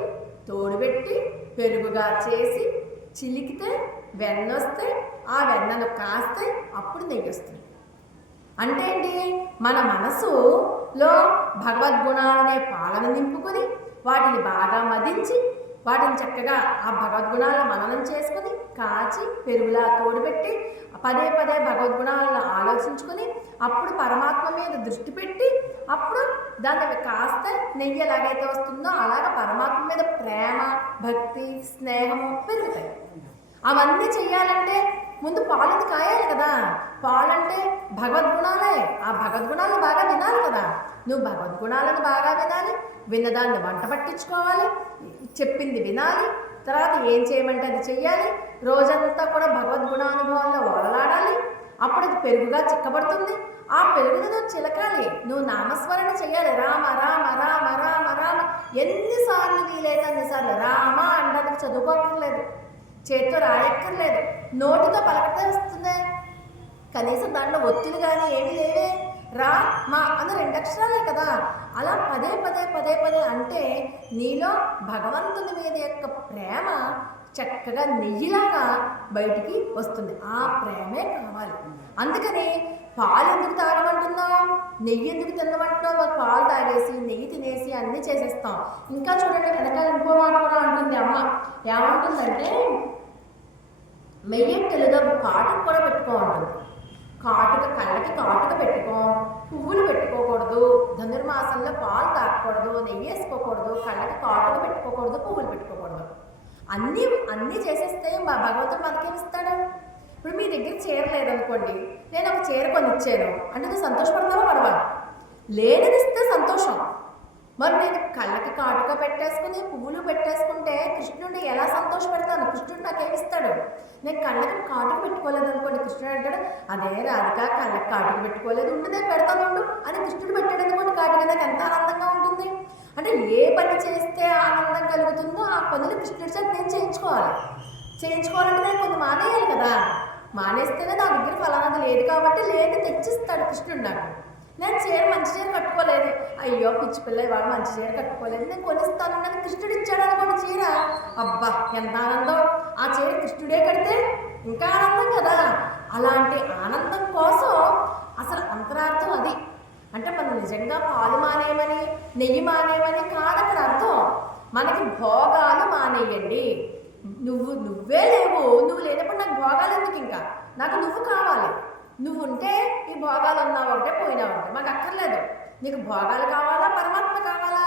తోడుపెట్టి పెరుగుగా చేసి చిలికితే వెన్న వస్తే, ఆ వెన్నను కాస్తే అప్పుడు నెయ్యి వస్తుంది. అంటే ఏంటి? మన మనసులో భగవద్గుణాలనే పాలను నింపుకొని వాటిని బాగా మదించి వాటిని చక్కగా ఆ భగవద్గుణాలను మననం చేసుకుని కాచి పెరుగులా తోడుపెట్టి పదే పదే భగవద్గుణాలను ఆలోచించుకొని అప్పుడు పరమాత్మ మీద దృష్టి పెట్టి అప్పుడు దాన్ని కాస్త నెయ్యి ఎలాగైతే వస్తుందో అలాగ పరమాత్మ మీద ప్రేమ, భక్తి, స్నేహము పెరుగుతాయి. అవన్నీ చెయ్యాలంటే ముందు పాలను కాయాలి కదా. పాలంటే భగవద్గుణాలే. ఆ భగవద్గుణాలను బాగా వినాలి కదా. నువ్వు భగవద్గుణాలను బాగా వినాలి, విన్నదాన్ని వంట పట్టించుకోవాలి, చెప్పింది వినాలి, తర్వాత ఏం చేయమంటే అది చెయ్యాలి. రోజంతా కూడా భగవద్గుణానుభవంలో ఓడలాడాలి. అప్పుడు అది పెరుగుగా చిక్కబడుతుంది. ఆ పెరుగును నువ్వు చిలకాలి, నువ్వు నామస్మరణ చెయ్యాలి. రామ రామ రామ రామ రామ ఎన్నిసార్లు వీలైతే అన్నిసార్లు రామ అంటే చదువుకోక్కర్లేదు, చేతితో రాయక్కర్లేదు, నోటితో పలకటే వస్తుంది. కనీసం దాంట్లో ఒత్తులు కానీ ఏమీ లేవే. రా మా అన్న 2 అక్షరాలే కదా. అలా పదే పదే పదే పదే అంటే నీలో భగవంతుని మీద యొక్క ప్రేమ చక్కగా నెయ్యిలాగా బయటికి వస్తుంది. ఆ ప్రేమే కావాలి. అందుకని పాలు ఎందుకు తాగమంటున్నాం, నెయ్యి ఎందుకు తినమంటున్నాం? మాకు పాలు తాగేసి నెయ్యి తినేసి అన్నీ చేసేస్తాం. ఇంకా చూడండి వెనకాల ఇంకో మాట కూడా అంటుంది అమ్మ. ఏమంటుందంటే మెయ్యెట్టెలుగా కాటుకు కూడా పెట్టుకోమంటుంది. కాటుక కళ్ళకి కాటుక పెట్టుకో, పువ్వులు పెట్టుకోకూడదు, ధనుర్మాసంలో పాలు తాగకూడదు, నెయ్యి వేసుకోకూడదు, కళ్ళకి కాటుక పెట్టుకోకూడదు, పువ్వులు పెట్టుకోకూడదు. అన్నీ చేసేస్తే భగవంతుడు మనకేమిస్తాడు? ఇప్పుడు మీ దగ్గర చీర లేదనుకోండి, నేను ఒక చీర కొనిచ్చాను అంటే నువ్వు సంతోషపడతావా పడవా? లేనిదిస్తే సంతోషం. మరి నేను కళ్ళకి కాటుక పెట్టేసుకుని పువ్వులు పెట్టేసుకుంటే కృష్ణుడిని ఎలా సంతోషపెడతాను? కృష్ణుడు నాకేమిస్తాడు? నేను కళ్ళకి కాటుక పెట్టుకోలేదు అనుకోండి, కృష్ణుడు అంటాడు అదే రాధిక కళ్ళకి కాటుక పెట్టుకోలేదు, ఉంటే నేను పెడతాను ఉండు అని కృష్ణుడు పెట్టాడు అనుకోండి కాటుక, నాకు ఎంత ఆనందంగా ఉంటుంది. అంటే ఏ పని చేస్తే ఆనందం కలుగుతుందో ఆ పనులు కృష్ణుడి చేత నేను చేయించుకోవాలంటే నేను కొన్ని మానేయాలి కదా. మానేస్తేనే నా దగ్గర ఫలానాది లేదు కాబట్టి లేదు తెచ్చిస్తాడు కృష్ణుడు నాకు. నేను మంచి చీర కట్టుకోలేదు, అయ్యో పిచ్చి పిల్ల వాడు మంచి చీర కట్టుకోలేదు, నేను కొనిస్తాను అని కృష్ణుడు ఇచ్చాడు అనుకోండి చీర, అబ్బా ఎంత ఆనందం. ఆ చీర కృష్ణుడే కడితే ఇంకా ఆనందం కదా. అలాంటి ఆనందం కోసం అసలు అంతరార్థం అది. అంటే మనం నిజంగా పాలు మానేయమని నెయ్యి మానేయమని కాదు అక్కడ అర్థం. మనకి భోగాలు మానేయండి. నువ్వే లేవు, నువ్వు లేనప్పుడు నాకు భోగాలు ఎందుకు? ఇంకా నాకు నువ్వు కావాలి. నువ్వు ఉంటే ఈ భోగాలు ఉన్నావు ఒకటే పోయినా ఒకటే, మాకు అక్కర్లేదు. నీకు భోగాలు కావాలా పరమాత్మ కావాలా?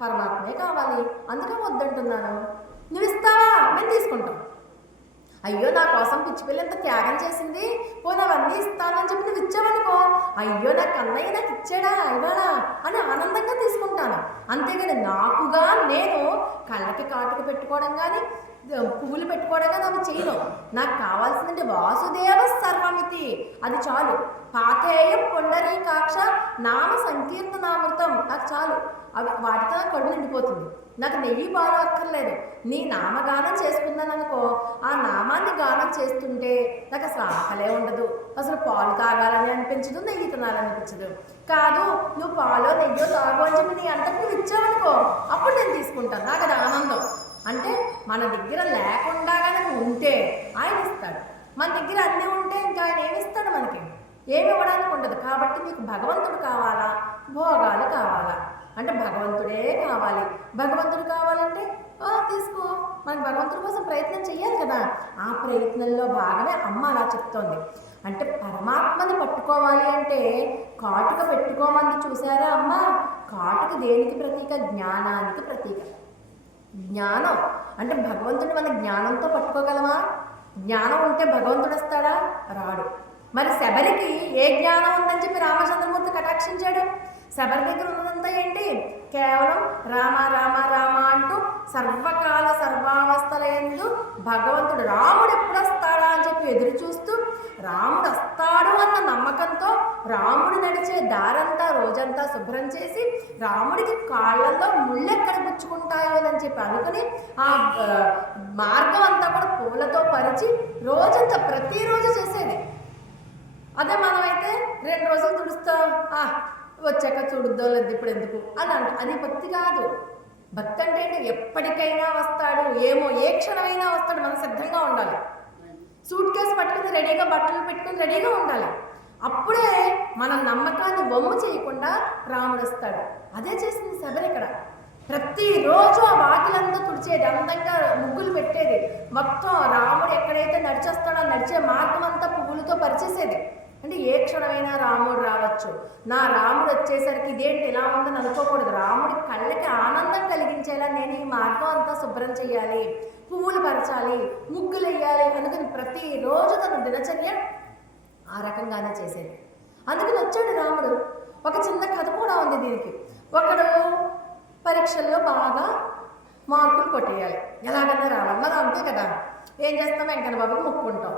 పరమాత్మే కావాలి, అందుకే వద్దంటున్నాను. నువ్వు ఇస్తావా? మేము తీసుకుంటాం. అయ్యో నా కోసం పిచ్చి పిల్ల ఎంత త్యాగం చేసింది, పోనీ అవన్నీ ఇస్తానని చెప్పి నువ్వు ఇచ్చావనుకో, అయ్యో నా కన్నయ్య నాకు ఇచ్చాడా ఇవాళ అని ఆనందంగా తీసుకుంటాను. అంతేగాని నాకుగా నేను కళ్ళకి కాటుక పెట్టుకోవడం కానీ పువ్వులు పెట్టుకోవడం కానీ అవి చేయను. నాకు కావాల్సిందంటే వాసుదేవ సర్వమితి, అది చాలు. పాతేయం పుండరీకాక్ష నామ సంకీర్తనామృతం, నాకు చాలు. అవి వాటితో కడుపు నిండిపోతుంది. నాకు నెయ్యి పాలు అక్కర్లేదు. నీ నామగానం చేసుకున్నాను అనుకో, ఆ నామాన్ని గానం చేస్తుంటే నాకు అసలు ఆకలే ఉండదు, అసలు పాలు తాగాలని అనిపించదు, నెయ్యి తినాలనిపించదు. కాదు నువ్వు పాలో నెయ్యో తాగు అని చెప్పి నీ అంతకు నువ్వు ఇచ్చావనుకో, అప్పుడు నేను తీసుకుంటాను. నాకు అది ఆనందం. అంటే మన దగ్గర లేకుండా కనుక ఉంటే ఆయన ఇస్తాడు, మన దగ్గర అన్నీ ఉంటే ఇంకా ఆయన ఏమిస్తాడు? మనకి ఏమి ఇవ్వడానికి ఉండదు. కాబట్టి మీకు భగవంతుడు కావాలా భోగాలు కావాలా అంటే భగవంతుడే కావాలి. భగవంతుడు కావాలంటే తీసుకో, మనకి భగవంతుడి కోసం ప్రయత్నం చెయ్యాలి కదా. ఆ ప్రయత్నంలో భాగమే అమ్మ అలా చెప్తోంది. అంటే పరమాత్మని పట్టుకోవాలి అంటే కాటుక పెట్టుకోమంది చూసారా అమ్మ? కాటుక దేనికి ప్రతీక? జ్ఞానానికి ప్రతీక. జ్ఞానం అంటే భగవంతుడిని మన జ్ఞానంతో పట్టుకోగలమా? జ్ఞానం ఉంటే భగవంతుడు వస్తాడా? రాడు. మరి శబరికి ఏ జ్ఞానం ఉందని చెప్పి రామచంద్రమూర్తి కటాక్షించాడు? శబరి దగ్గర ఉన్నదంతా ఏంటి? కేవలం రామ రామ రామ అంటూ సర్వకాల సర్వావస్థల యందు భగవంతుడు రాముడు ఎప్పుడు వస్తాడా అని చెప్పి ఎదురు చూస్తూ, రాముడు వస్తాడు అన్న నమ్మకంతో రాముడు నడిచే దారంతా రోజంతా శుభ్రం చేసి, రాముడికి కాళ్ళల్లో ముళ్ళెక్కడ గుచ్చుకుంటాయో అని చెప్పి అనుకుని ఆ మార్గం అంతా కూడా పూలతో పరిచి రోజంతా ప్రతిరోజు చేసేది. అదే మనమైతే 2 రోజులు తుడుస్తాం, వచ్చాక చూడుద్దో లేదు ఇప్పుడు ఎందుకు అని అంట. అది భక్తి కాదు. భక్తి అంటే ఎప్పటికైనా వస్తాడు, ఏమో ఏ క్షణమైనా వస్తాడు, మనం సిద్ధంగా ఉండాలి. సూట్ కేసు పట్టుకుని రెడీగా, బట్టలు పెట్టుకుని రెడీగా ఉండాలి. అప్పుడే మన నమ్మకాన్ని వమ్ము చేయకుండా రాముడు వస్తాడు. అదే చేసింది శబరి ఇక్కడ. ప్రతిరోజు ఆ వాకిలంతా తుడిచేది, అందంగా ముగ్గులు పెట్టేది, మొత్తం రాముడు ఎక్కడైతే నడిచేస్తాడో నడిచే మార్గం అంతా పువ్వులతో పరిచేసేది. అంటే ఏ క్షణమైనా రాముడు రావచ్చు. నా రాముడు వచ్చేసరికి ఇదేంటి ఇలా ఉందని అనుకోకూడదు. రాముడి కళ్ళకి ఆనందం కలిగించేలా నేను ఈ మార్గం అంతా శుభ్రం చేయాలి, పువ్వులు పరచాలి, ముగ్గులు వేయాలి అనుకుని ప్రతిరోజు తన దినచర్య ఆ రకంగానే చేసేది. అందుకని వచ్చాడు రాముడు. ఒక చిన్న కథ కూడా ఉంది దీనికి. ఒకడు పరీక్షల్లో బాగా మార్కులు కొట్టేయాలి, ఎలాగన్నా రావాలి, మరి అంతే కదా. ఏం చేస్తాం? వెంకన్న బాబుకి మొక్కుంటాం.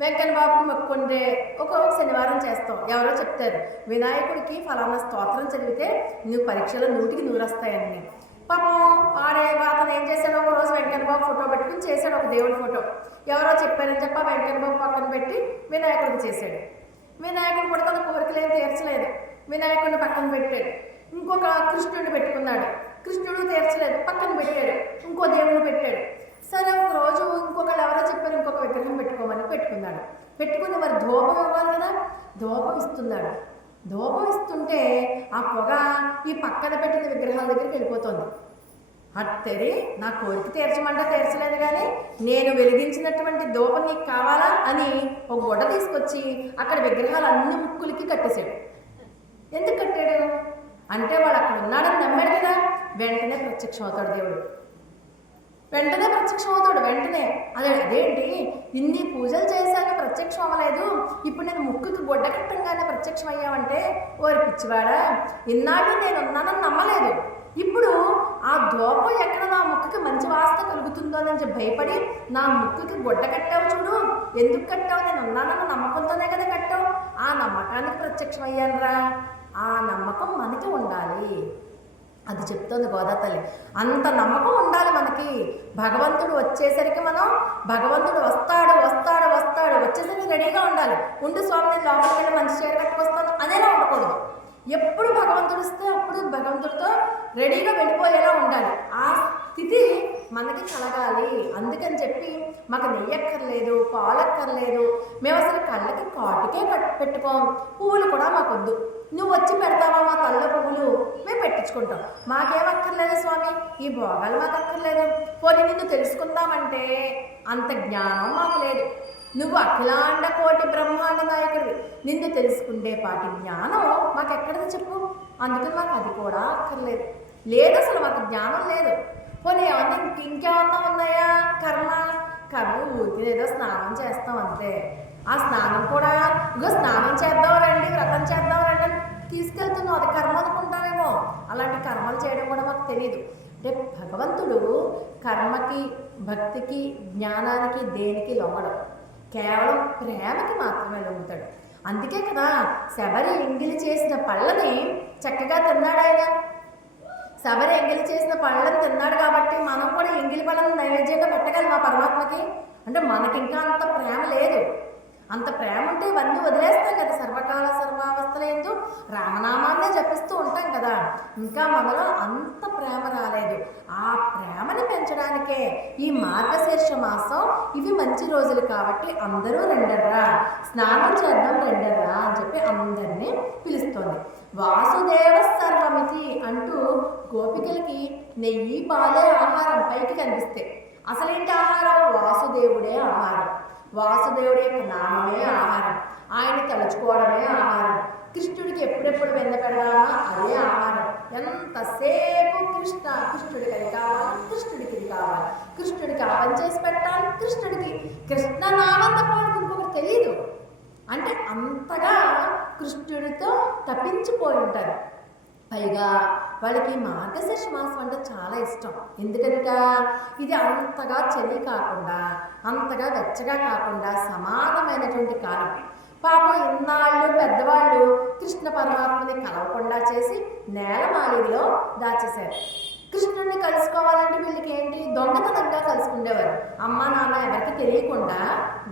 వెంకన్న బాబుకి మొక్కుంటే ఒక శనివారం చేస్తాం. ఎవరో చెప్తారు వినాయకుడికి ఫలానా స్తోత్రం చదివితే నువ్వు పరీక్షలో 100కి 100 వస్తాయని. పాపం అతను ఏం చేశాడు? ఒక రోజు వెంకన్న బాబు ఫోటో పెట్టుకుని చేశాడు, ఒక దేవుడి ఫోటో. ఎవరో చెప్పారని చెప్పి వెంకన్న బాబు పక్కన పెట్టి వినాయకుడికి చేశాడు. వినాయకుడు కూడా తన కోరికలు ఏం తీర్చలేదు, వినాయకుడిని పక్కన పెట్టాడు. ఇంకొక కృష్ణుడిని పెట్టుకున్నాడు, కృష్ణుడు తీర్చలేదు, పక్కన పెట్టాడు. ఇంకో దేవుడిని పెట్టాడు. సరే ఒక రోజు ఇంకొకళ్ళు ఎవరో చెప్పారు ఇంకొక విగ్రహం పెట్టుకోమని పెట్టుకున్నాడు. పెట్టుకున్నాడు. పెట్టుకుని మరి ధూపం ఇవ్వాలి కదా, ధూపం ఇస్తున్నాడు. ధూపం ఇస్తుంటే ఆ పొగ ఈ పక్కన పెట్టిన విగ్రహాల దగ్గరికి వెళ్ళిపోతుంది. అత్తరి నా కోరిక తీర్చమంటే తీర్చలేదు, కానీ నేను వెలిగించినటువంటి ధూపం నీకు కావాలా అని ఒక గుడ్డ తీసుకొచ్చి అక్కడ విగ్రహాలు అన్ని ముక్కులకి కట్టేశాడు. ఎందుకు కట్టాడు అంటే వాడు అక్కడ ఉన్నాడని నమ్మాడు కదా. వెంటనే ప్రత్యక్షం అవుతాడు దేవుడు, వెంటనే ప్రత్యక్షం అవుతాడు. వెంటనే అదేంటి ఇన్ని పూజలు చేశాక ప్రత్యక్షం అవ్వలేదు, ఇప్పుడు నేను ముక్కుకి గుడ్డ కట్టంగానే ప్రత్యక్షం అయ్యావంటే ఓరి పిచ్చివాడా, ఇన్నాళ్ళు నేను ఉన్నానని నమ్మలేదు, ఇప్పుడు ఆ ధూపం ఎక్కడ నా ముక్కుకి మంచి వాసన కలుగుతుందో అని భయపడి నా ముక్కుకి గుడ్డ కట్టావు చూడు. ఎందుకు కట్టావు, నేను ఉన్నానన్న నమ్మకంతోనే కదా కట్టావు, ఆ నమ్మకానికి ప్రత్యక్షం అయ్యానురా. ఆ నమ్మకం మనకి ఉండాలి, అది చెప్తోంది గోదా తల్లి. అంత నమ్మకం ఉండాలి మనకి. భగవంతుడు వచ్చేసరికి మనం భగవంతుడు వస్తాడు వస్తాడు వస్తాడు వచ్చేసరికి రెడీగా ఉండాలి. ఉండు స్వామి నేను లోపలికి వెళ్ళి మంచి చీర కట్టుకొస్తాను అనేలా ఉండకూడదు. ఎప్పుడు భగవంతుడు వస్తే అప్పుడు భగవంతుడితో రెడీగా వెళ్ళిపోయేలా ఉండాలి. ఆ స్థితి మనకి కలగాలి. అందుకని చెప్పి మాకు నెయ్యక్కర్లేదు, పాలక్కర్లేదు, మేము అసలు కళ్ళకి కాటుకే పెట్టుకోం, పువ్వులు కూడా మాకొద్దు, నువ్వు వచ్చి పెడతావా మా తల్ల పువ్వులు మేము పెట్టించుకుంటాం, మాకేమక్కర్లేదు స్వామి, ఈ భోగాలు మాకు అక్కర్లేదు. పోనీ నిన్ను తెలుసుకుందామంటే అంత జ్ఞానం మాకు లేదు, నువ్వు అఖిలాండ కోటి బ్రహ్మాండ నాయకుడివి, నిన్ను తెలుసుకుంటే పాటి జ్ఞానం మాకు ఎక్కడిది చెప్పు. అందుకని మాకు అది కూడా అక్కర్లేదు, లేదు అసలు మాకు జ్ఞానం లేదు. పోనీ ఏమన్నా ఇంకేమన్నా ఉన్నాయా కర్మ ఊరికి ఏదో స్నానం చేస్తాం అంతే. ఆ స్నానం కూడా ఇగో స్నానం చేద్దాం రండి, వ్రతం చేద్దాం రండి అని తీసుకెళ్తున్నాం, అది కర్మ అనుకుంటామేమో. అలాంటి కర్మలు చేయడం కూడా మాకు తెలియదు. అంటే భగవంతుడు కర్మకి, భక్తికి, జ్ఞానానికి దేనికి లొంగడం, కేవలం ప్రేమకి మాత్రమే లొంగుతాడు. అందుకే కదా శబరి ఎంగిలి చేసిన పళ్ళని చక్కగా తిన్నాడు ఆయన. శబరి ఎంగిలి చేసిన పళ్ళని తిన్నాడు కాబట్టి మనం కూడా ఎంగిలి పళ్ళని నైవేద్యంగా పెట్టగలం మా పరమాత్మకి. అంటే మనకి ఇంకా అంత ప్రేమ లేదు. అంత ప్రేమ ఉంటే ఇవన్నీ వదిలేస్తాం కదా, సర్వకాల సర్వావస్థల యందు రామనామాన్నే జపిస్తూ ఉంటాం కదా. ఇంకా మనలో అంత ప్రేమ రాలేదు. ఆ ప్రేమని పెంచడానికే ఈ మార్గశీర్ష మాసం, ఇవి మంచి రోజులు కాబట్టి అందరూ రెండర్రా, స్నానం చేద్దాం రెండర్రా అని చెప్పి అందరినీ పిలుస్తోంది. వాసుదేవ సర్వమితి అంటూ గోపికలకి నెయ్యి పాలే ఆహారం పైకి కనిపిస్తే అసలేంటి ఆహారం, వాసుదేవుడే ఆహారం, వాసుదేవుడి యొక్క నామమే ఆహారం, ఆయన తలుచుకోవడమే ఆహారం, కృష్ణుడికి ఎప్పుడెప్పుడు వెన్న పెడదామా అదే ఆహారం. ఎంతసేపు కృష్ణుడికి అది కావాలి, కృష్ణుడికి ఇది కావాలి, కృష్ణుడికి ఆ పని చేసి పెట్టాలి, కృష్ణుడికి కృష్ణ నామం తప్ప ఇంకొకటి తెలియదు. అంటే అంతగా కృష్ణుడితో తప్పించిపోయి ఉంటారు. పైగా వాళ్ళకి మార్గశీర్ష మాసం అంటే చాలా ఇష్టం. ఎందుకంట ఇది అంతగా చలి కాకుండా, అంతగా వెచ్చగా కాకుండా సమానమైనటువంటి కాలం. పాపం ఇన్నాళ్ళు పెద్దవాళ్ళు కృష్ణ పరమాత్మని కలవకుండా చేసి నేలమాళిలో దాచేశారు. కృష్ణుడిని కలుసుకోవాలంటే వీళ్ళకి ఏంటి, దొంగతనంగా కలుసుకునేవారు. అమ్మ నాన్న ఎవరికి తెలియకుండా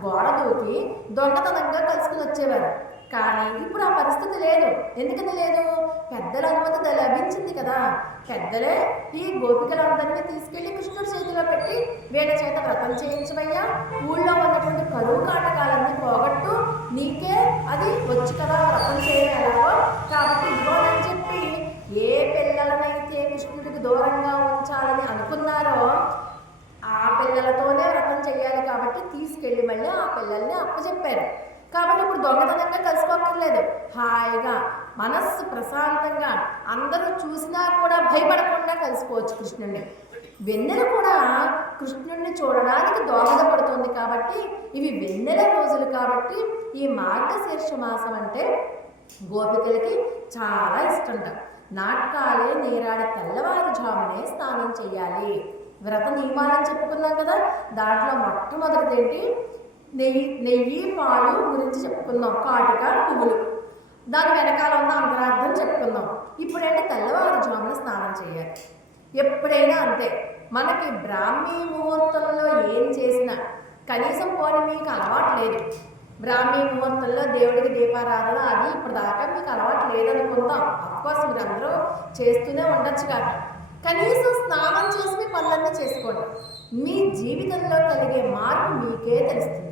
గోడ దూకి దొంగతనంగా కలుసుకుని వచ్చేవారు. కానీ ఇప్పుడు ఆ పరిస్థితి లేదు. ఎందుకని లేదు, పెద్దల అనుమతి లభించింది కదా. పెద్దలే ఈ గోపికలందరినీ తీసుకెళ్లి కృష్ణుడి చేతిలో పెట్టి వీళ్ళ చేత వ్రతం చేయించవయ్యా, ఊళ్ళో ఉన్నటువంటి కరువు కాటకాలన్నీ పోగొట్టు, నీకే అది వచ్చు కదా వ్రతం చేయాలో, కాబట్టి ఇవ్వాలని చెప్పి ఏ పిల్లలనైతే కృష్ణుడికి దూరంగా ఉంచాలని అనుకున్నారో ఆ పిల్లలతోనే వ్రతం చేయాలి కాబట్టి తీసుకెళ్ళి మళ్ళీ ఆ పిల్లల్ని అప్పచెప్పారు. కాబట్టి ఇప్పుడు దొంగతనంగా కలుసుకోక్కర్లేదు, హాయిగా మనస్సు ప్రశాంతంగా అందరూ చూసినా కూడా భయపడకుండా కలుసుకోవచ్చు కృష్ణుడిని. వెన్నెల కూడా కృష్ణుడిని చూడడానికి దోహదపడుతుంది కాబట్టి ఇవి వెన్నెల రోజులు కాబట్టి ఈ మార్గశీర్ష మాసం అంటే గోపికలకి చాలా ఇష్టంట. నాటకాలే నీరాడి తెల్లవారుజామునే స్నానం చేయాలి. వ్రత నియమాలని చెప్పుకున్నాం కదా, దాంట్లో మొట్టమొదటిది ఏంటి, నెయ్యి పాలు గురించి చెప్పుకుందాం, కాటుక పువ్వులు, దాని వెనకాల ఉన్న అంతరార్థం చెప్పుకుందాం. ఇప్పుడైతే తెల్లవారుజామున స్నానం చేయాలి. ఎప్పుడైనా అంతే, మనకి బ్రాహ్మీ ముహూర్తంలో ఏం చేసినా కనీసం పోనీ మీకు అలవాటు లేదు, బ్రాహ్మీ ముహూర్తంలో దేవుడికి దీపారాధన అది ఇప్పుడు దాకా మీకు అలవాటు లేదనుకుందాం. అఫ్కోర్స్ మీరు అందరూ చేస్తూనే ఉండొచ్చు కాక, కనీసం స్నానం చేసి మీ పనులన్నీ చేసుకోండి. మీ జీవితంలో కలిగే మార్పు మీకే తెలుస్తుంది.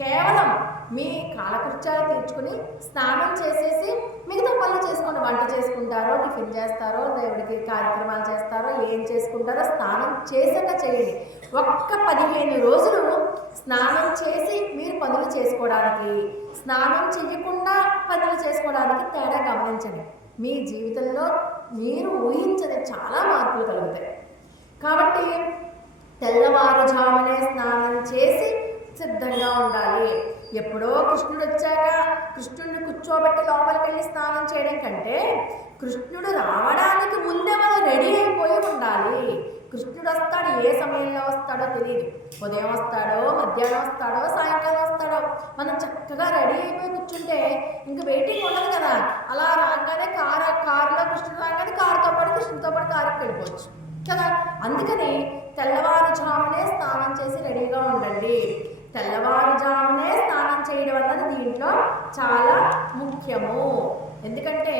కేవలం మీ కాలకృత్యాలు తీర్చుకుని స్నానం చేసేసి మిగతా పనులు చేసుకోండి. వంట చేసుకుంటారో, టిఫిన్ చేస్తారో, దేవుడికి కార్యక్రమాలు చేస్తారో, ఏం చేసుకుంటారో స్నానం చేసాక చేయండి. ఒక్క 15 రోజులు స్నానం చేసి మీరు పనులు చేసుకోవడానికి, స్నానం చేయకుండా పనులు చేసుకోవడానికి తేడా గమనించండి. మీ జీవితంలో మీరు ఊహించని చాలా మార్పులు కలుగుతాయి. కాబట్టి తెల్లవారుజామునే స్నానం చేసి సిద్ధంగా ఉండాలి. ఎప్పుడో కృష్ణుడు వచ్చాక కృష్ణుడిని కూర్చోబెట్టి లోపలికి వెళ్ళి స్నానం చేయడం కంటే కృష్ణుడు రావడానికి ముందే మనం రెడీ అయిపోయి ఉండాలి. కృష్ణుడు వస్తాడు, ఏ సమయంలో వస్తాడో తెలియదు. ఉదయం వస్తాడో, మధ్యాహ్నం వస్తాడో, సాయంకాలం వస్తాడో. మనం చక్కగా రెడీ అయిపోయి కూర్చుంటే ఇంక వెయిటింగ్ ఉండదు కదా. అలా రాగానే కారులో కృష్ణుడు రాగానే కారుతో పాటు కృష్ణుడితో పాటు కారుకి వెళ్ళిపోవచ్చు కదా. అందుకని తెల్లవారుజామునే స్నానం చేసి రెడీగా ఉండండి. తెల్లవారుజామునే స్నానం చేయడం అన్నది దీంట్లో చాలా ముఖ్యము. ఎందుకంటే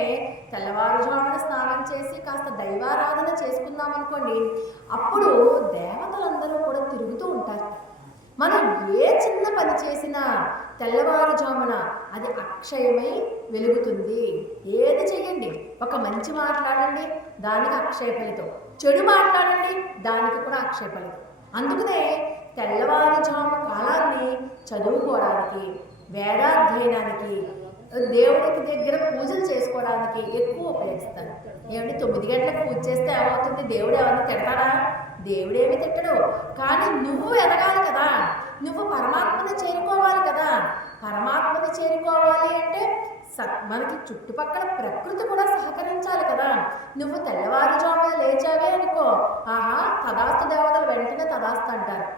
తెల్లవారుజామున స్నానం చేసి కాస్త దైవారాధన చేసుకుందాం అనుకోండి, అప్పుడు దేవతలందరూ కూడా తిరుగుతూ ఉంటారు. మనం ఏ చిన్న పని చేసినా తెల్లవారుజామున అది అక్షయమై వెలుగుతుంది. ఏది చెయ్యండి, ఒక మంచి మాట్లాడండి, దానికి అక్షయ ఫలితం. చెడు మాట్లాడండి, దానికి కూడా అక్షయ ఫలితం. అందుకనే తెల్లవారుజాము కాలాన్ని చదువుకోవడానికి, వేదాధ్యయనానికి, దేవుడికి దగ్గర పూజలు చేసుకోవడానికి ఎక్కువ ఉపయోగిస్తారు. ఏమంటే 9 గంటలకు పూజ చేస్తే ఏమవుతుంది? దేవుడు ఏమన్నా తిడతాడా? దేవుడేమి తిట్టడు. కానీ నువ్వు ఎదగాలి కదా, నువ్వు పరమాత్మని చేరుకోవాలి కదా. పరమాత్మని చేరుకోవాలి అంటే మనకి చుట్టుపక్కల ప్రకృతి కూడా సహకరించాలి కదా. నువ్వు తెల్లవారుజామున లేచావే అనుకో, ఆహా తదాస్తు దేవతలు వెంటనే తదాస్తు అంటారు.